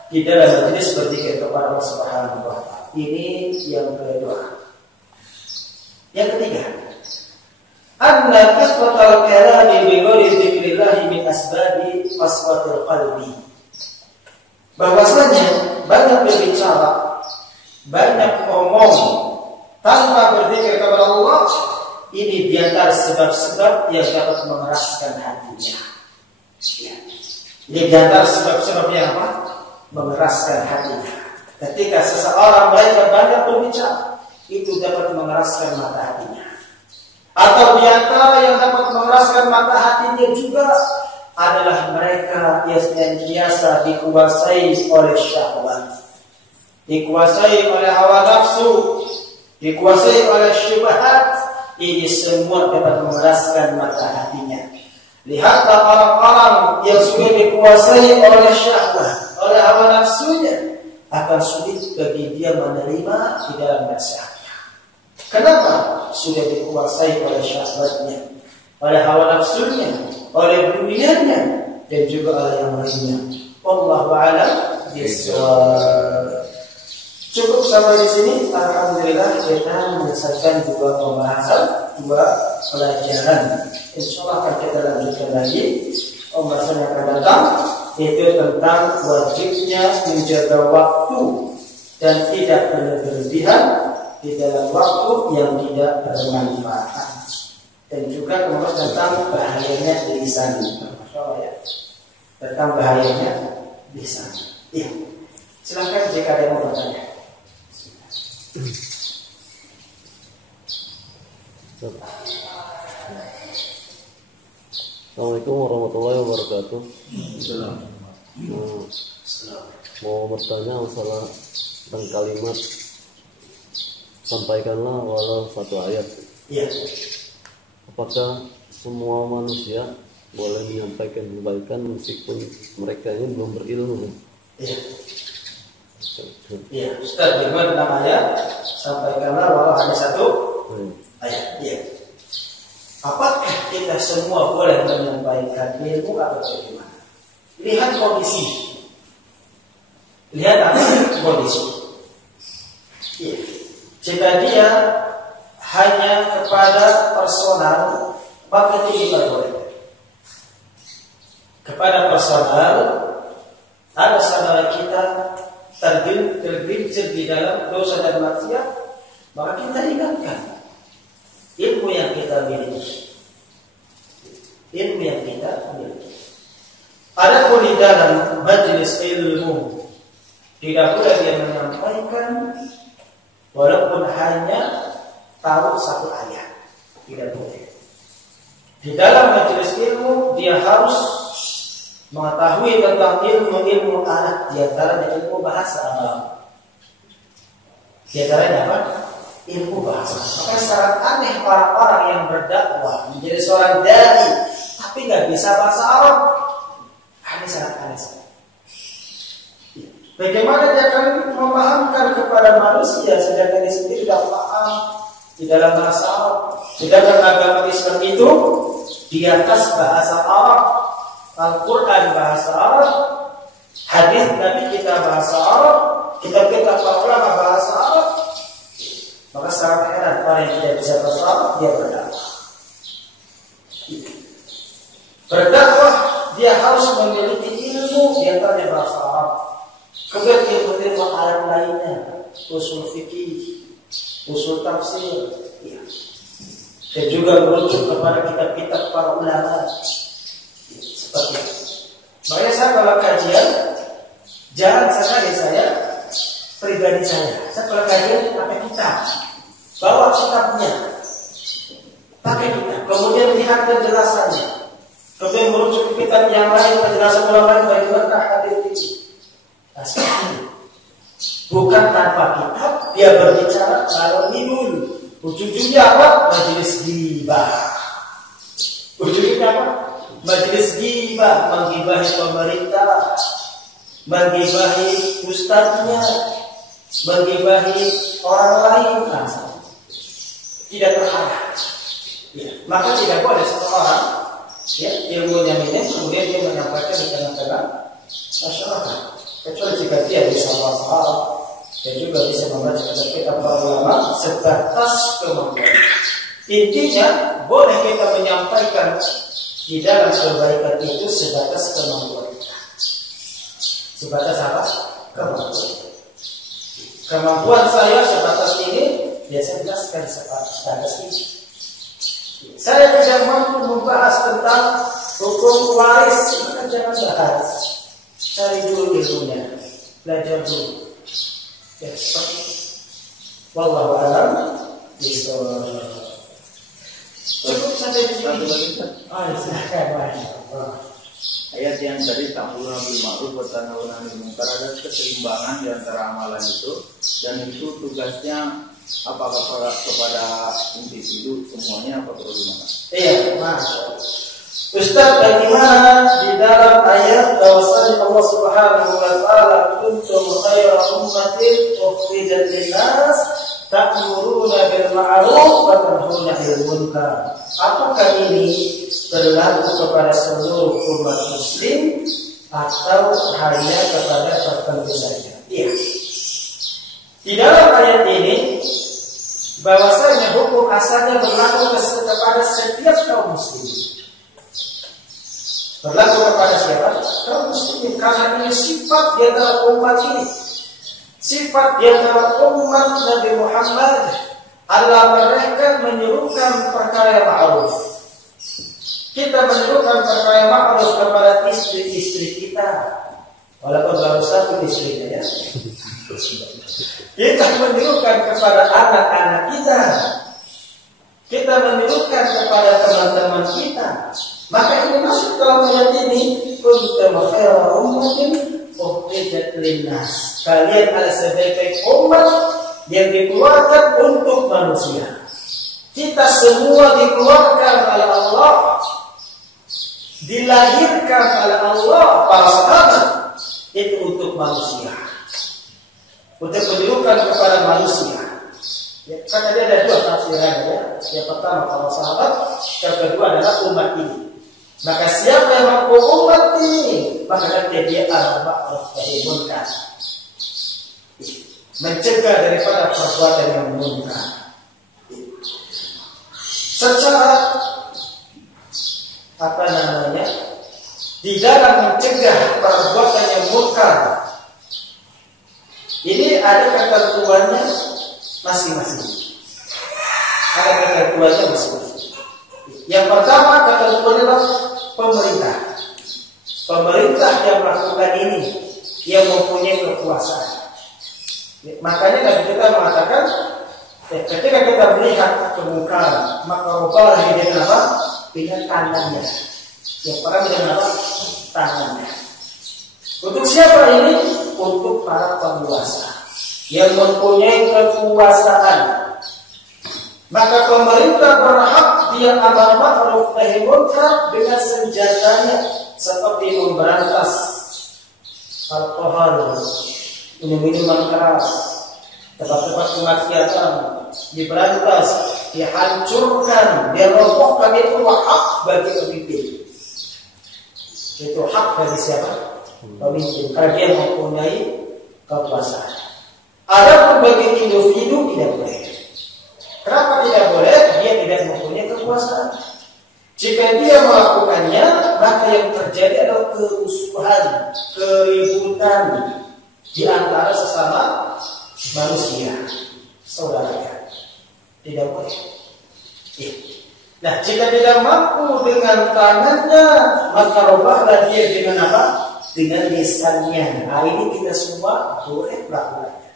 di dalam majelis berzikir kepada Allah Subhanahu wa taala. Ini yang kedua. Yang ketiga, anna kasratal kalami bi ghairi dzikrillah min asbabi qaswatil qalbi. Bahwasanya banyak berbicara, banyak ngomong tanpa berzikir kepada Allah, ini di antara sebab-sebab yang dapat mengeraskan hatinya. Ya. Ini di antara sebab-sebab yang apa? Mengeraskan hatinya. Ketika seseorang banyak berbicara, itu dapat mengeraskan mata hatinya. Atau di antara yang dapat mengeraskan mata hatinya juga adalah mereka yang senantiasa dikuasai oleh syahwat, dikuasai oleh hawa nafsu, dikuasai oleh syubhat. Ini semua dapat mengeraskan mata hatinya. Lihatlah orang-orang yang sudah dikuasai oleh syahwat, oleh hawa nafsunya, akan sulit bagi dia menerima di dalam nasihatnya. Kenapa? Sudah dikuasai oleh syahwatnya, oleh hawa nafsunya, oleh dunianya, dan juga oleh yang lainnya. Wallahu a'lam bishawab. Cukup sampai di sini. Alhamdulillah kita menyelesaikan dua pembahasan, dua pelajaran. Insyaallah akan kita lanjutkan lagi pembahasan yang akan datang, yaitu tentang wajibnya menjaga waktu dan tidak berlebihan di dalam waktu yang tidak bermanfaat, dan juga kemudian tentang bahayanya lisan. Ya. Tentang bahayanya lisan. Iya. Silakan jika ada yang mau bertanya. Assalamualaikum warahmatullahi wabarakatuh. Mau bertanya masalah tentang kalimat sampaikanlah walau satu ayat. Iya. apakah semua manusia boleh menyampaikan kebaikan meskipun mereka ini belum berilmu? Iya. Iya, Ustaz Firman namanya sampaikanlah walau hanya satu ayat. Iya. Apakah kita semua boleh menyampaikan ilmu atau bagaimana? Lihat kondisi. Lihat apa kondisi. Iya. Jika dia hanya kepada personal, maka itu diperbolehkan. Kepada personal, ada saudara kita tergelincir di dalam dosa dan maksiat, maka kita ingatkan ilmu yang kita miliki. Ilmu yang kita miliki. Adapun di dalam majelis ilmu, tidak boleh dia menyampaikan walaupun hanya tahu satu ayat, tidak boleh. Di dalam majelis ilmu dia harus mengetahui tentang ilmu-ilmu alat, di antaranya ilmu bahasa Arab. Di antaranya apa? Ilmu bahasa. Maka sangat aneh orang-orang yang berdakwah menjadi seorang dai tapi nggak bisa bahasa Arab. Ini sangat aneh. Bagaimana dia akan memahamkan kepada manusia sedangkan dia sendiri tidak paham di dalam bahasa Arab? Sedangkan agama Islam itu di atas bahasa Arab. Al-Quran bahasa Arab, hadis Nabi kita bahasa Arab, kitab-kitab para ulama bahasa Arab. Maka sangat heran orang yang tidak bisa bahasa Arab dia berdakwah. Berdakwah dia harus memiliki ilmu di antaranya bahasa Arab. Kemudian ilmu alat lainnya, usul fikih, usul tafsir, ya. Dan juga merujuk kepada kitab-kitab para ulama. Seperti itu. Makanya saya kalau kajian jarang sekali saya pribadi saya kalau kajian pakai kitab, bawa kitabnya, pakai kitab, kemudian lihat penjelasannya, kemudian merujuk ke kitab yang lain penjelasan ulama bagaimana hadis ini. Bukan tanpa kitab dia berbicara kalau ngidul. Ujung-ujungnya apa? Majelis ghibah. Ujungnya apa? Majelis ghibah, menggibahi pemerintah, menggibahi ustadznya, menggibahi orang lain, tidak terarah. Ya, maka tidak boleh seseorang ya, ilmunya minim kemudian dia menyampaikan di tengah-tengah masyarakat. Kecuali jika dia bisa bahasa Arab dan juga bisa membaca kitab para ulama sebatas kemampuan. Intinya boleh kita menyampaikan di dalam kebaikan itu sebatas kemampuan kita. Sebatas apa? Kemampuan. Kemampuan saya sebatas ini, ya saya jelaskan sebatas ini. Saya tidak mampu membahas tentang hukum waris, maka jangan bahas. Cari dulu ilmunya, belajar dulu. Ya seperti itu. Wallahu a'lam bishawab. Cukup sampai di sini. Ayat yang tadi ta'muruna bil ma'ruf wa tanhauna 'anil munkar, ada keseimbangan di antara amalan itu, dan itu tugasnya apakah kepada individu semuanya apa bagaimana? Iya, masya Allah. Ustaz, bagaimana di dalam ayat bahwasanya Allah Subhanahu wa taala kuntum khairu ummatin ukhrijat lin-nas ta'muruna bil ma'ruf wa tanhauna 'anil munkar. Apakah ini berlaku kepada seluruh umat muslim atau hanya kepada tertentu saja? Iya. Di dalam ayat ini bahwasanya hukum asalnya berlaku kepada setiap kaum muslimin. Berlaku kepada siapa? Kaum muslimin, karena ini sifat di antara umat ini. Sifat di antara umat Nabi Muhammad adalah mereka menyerukan perkara ma'ruf. Kita menyerukan perkara ma'ruf kepada istri-istri kita, walaupun baru satu istrinya ya. Kita menyerukan kepada anak-anak kita. Kita menyerukan kepada teman-teman kita. Maka ini masuk dalam ayat ini, kuntum khairu ummatin ukhrijat lin-nas. Kalian adalah sebaik-baik umat yang dikeluarkan untuk manusia. Kita semua dikeluarkan oleh Allah, dilahirkan oleh Allah, para sahabat itu untuk manusia, untuk menunjukkan kepada manusia. Ya, karena dia ada dua tafsiran ya. Yang pertama para sahabat, yang kedua adalah umat ini. Maka siapa yang mampu umat ini, maka dia al-ma'ruf nahi munkar, mencegah daripada perbuatan yang munkar. Secara di dalam mencegah perbuatan yang munkar ini ada ketentuannya masing-masing. Ada ketentuannya masing-masing. Yang pertama ketentuannya adalah pemerintah. Pemerintah yang melakukan ini, yang mempunyai kekuasaan. Makanya Nabi kita mengatakan, ketika kita melihat kemungkaran, maka rubahlah dengan apa? Dengan tangannya. Yang pertama dengan apa? Tangannya. Untuk siapa ini? Untuk para penguasa yang mempunyai kekuasaan. Maka pemerintah berhak dia amar ma'ruf nahi munkar dengan senjatanya, seperti memberantas alkohol, minuman keras, tempat-tempat kemaksiatan, diberantas, dihancurkan, dirobohkan. Itu hak bagi pemimpin. Itu hak bagi siapa? Pemimpin, karena dia mempunyai kekuasaan. Adapun bagi individu tidak boleh. Kenapa tidak boleh? Dia tidak mempunyai kekuasaan. Jika dia melakukannya, maka yang terjadi adalah kerusuhan, keributan di antara sesama manusia, saudara. Tidak boleh. Nah, jika tidak mampu dengan tangannya, maka robahlah dia dengan apa? Dengan lisannya. Nah, ini kita semua boleh melakukannya.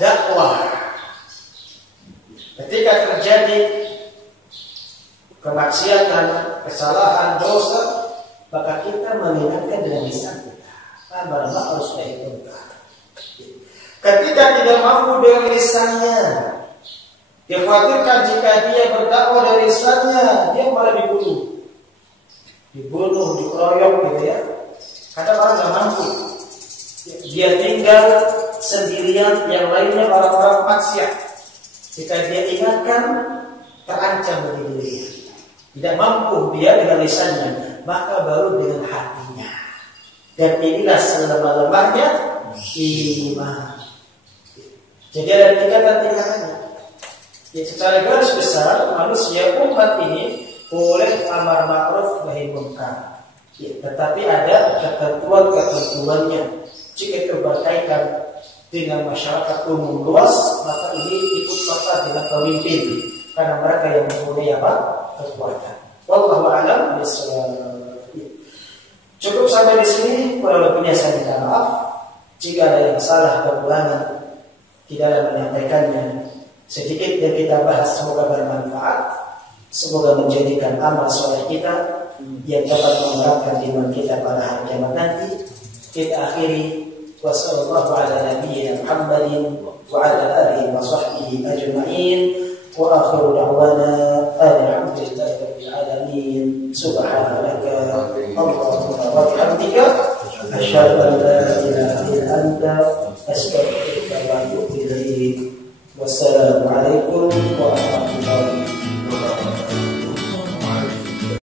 Dakwah. Ketika terjadi kemaksiatan, kesalahan, dosa, maka kita mengingatkan dengan lisan kita. Amar ma'ruf nahi munkar. Ketika tidak mampu dengan lisannya, dikhawatirkan jika dia berdakwah dari lisannya, dia malah dibunuh, dikeroyok gitu ya. Kadang orang nggak mampu, dia tinggal sendirian, yang lainnya orang-orang maksiat. Jika dia ingatkan, terancam bagi dirinya. Tidak mampu dia dengan lisannya, maka baru dengan hatinya. Dan inilah selemah-lemahnya iman. Jadi ada tingkatan-tingkatannya. Ya, secara garis besar manusia umat ini boleh amar ma'ruf nahi munkar. Ya, tetapi ada ketentuan-ketentuannya. Jika itu berkaitan dengan masyarakat umum luas, maka ini ikut serta dengan pemimpin, karena mereka yang mempunyai apa? Kekuatan. Wallahu a'lam bishawab. Cukup sampai di sini, kurang lebihnya saya minta maaf jika ada yang salah kekurangan di dalam menyampaikannya. Sedikit yang kita bahas semoga bermanfaat, semoga menjadikan amal soleh kita yang dapat mengeratkan iman kita pada hari kiamat nanti. Kita akhiri wasallallahu ala nabiyyina Muhammadin wa ala alihi wa sahbihi ajma'in wa akhiru da'wana alhamdulillahi rabbil alamin. Subhanaka Allahumma wa bihamdika asyhadu an la ilaha illa anta astaghfiruka wa atubu ilaik. Wassalamualaikum warahmatullahi wabarakatuh.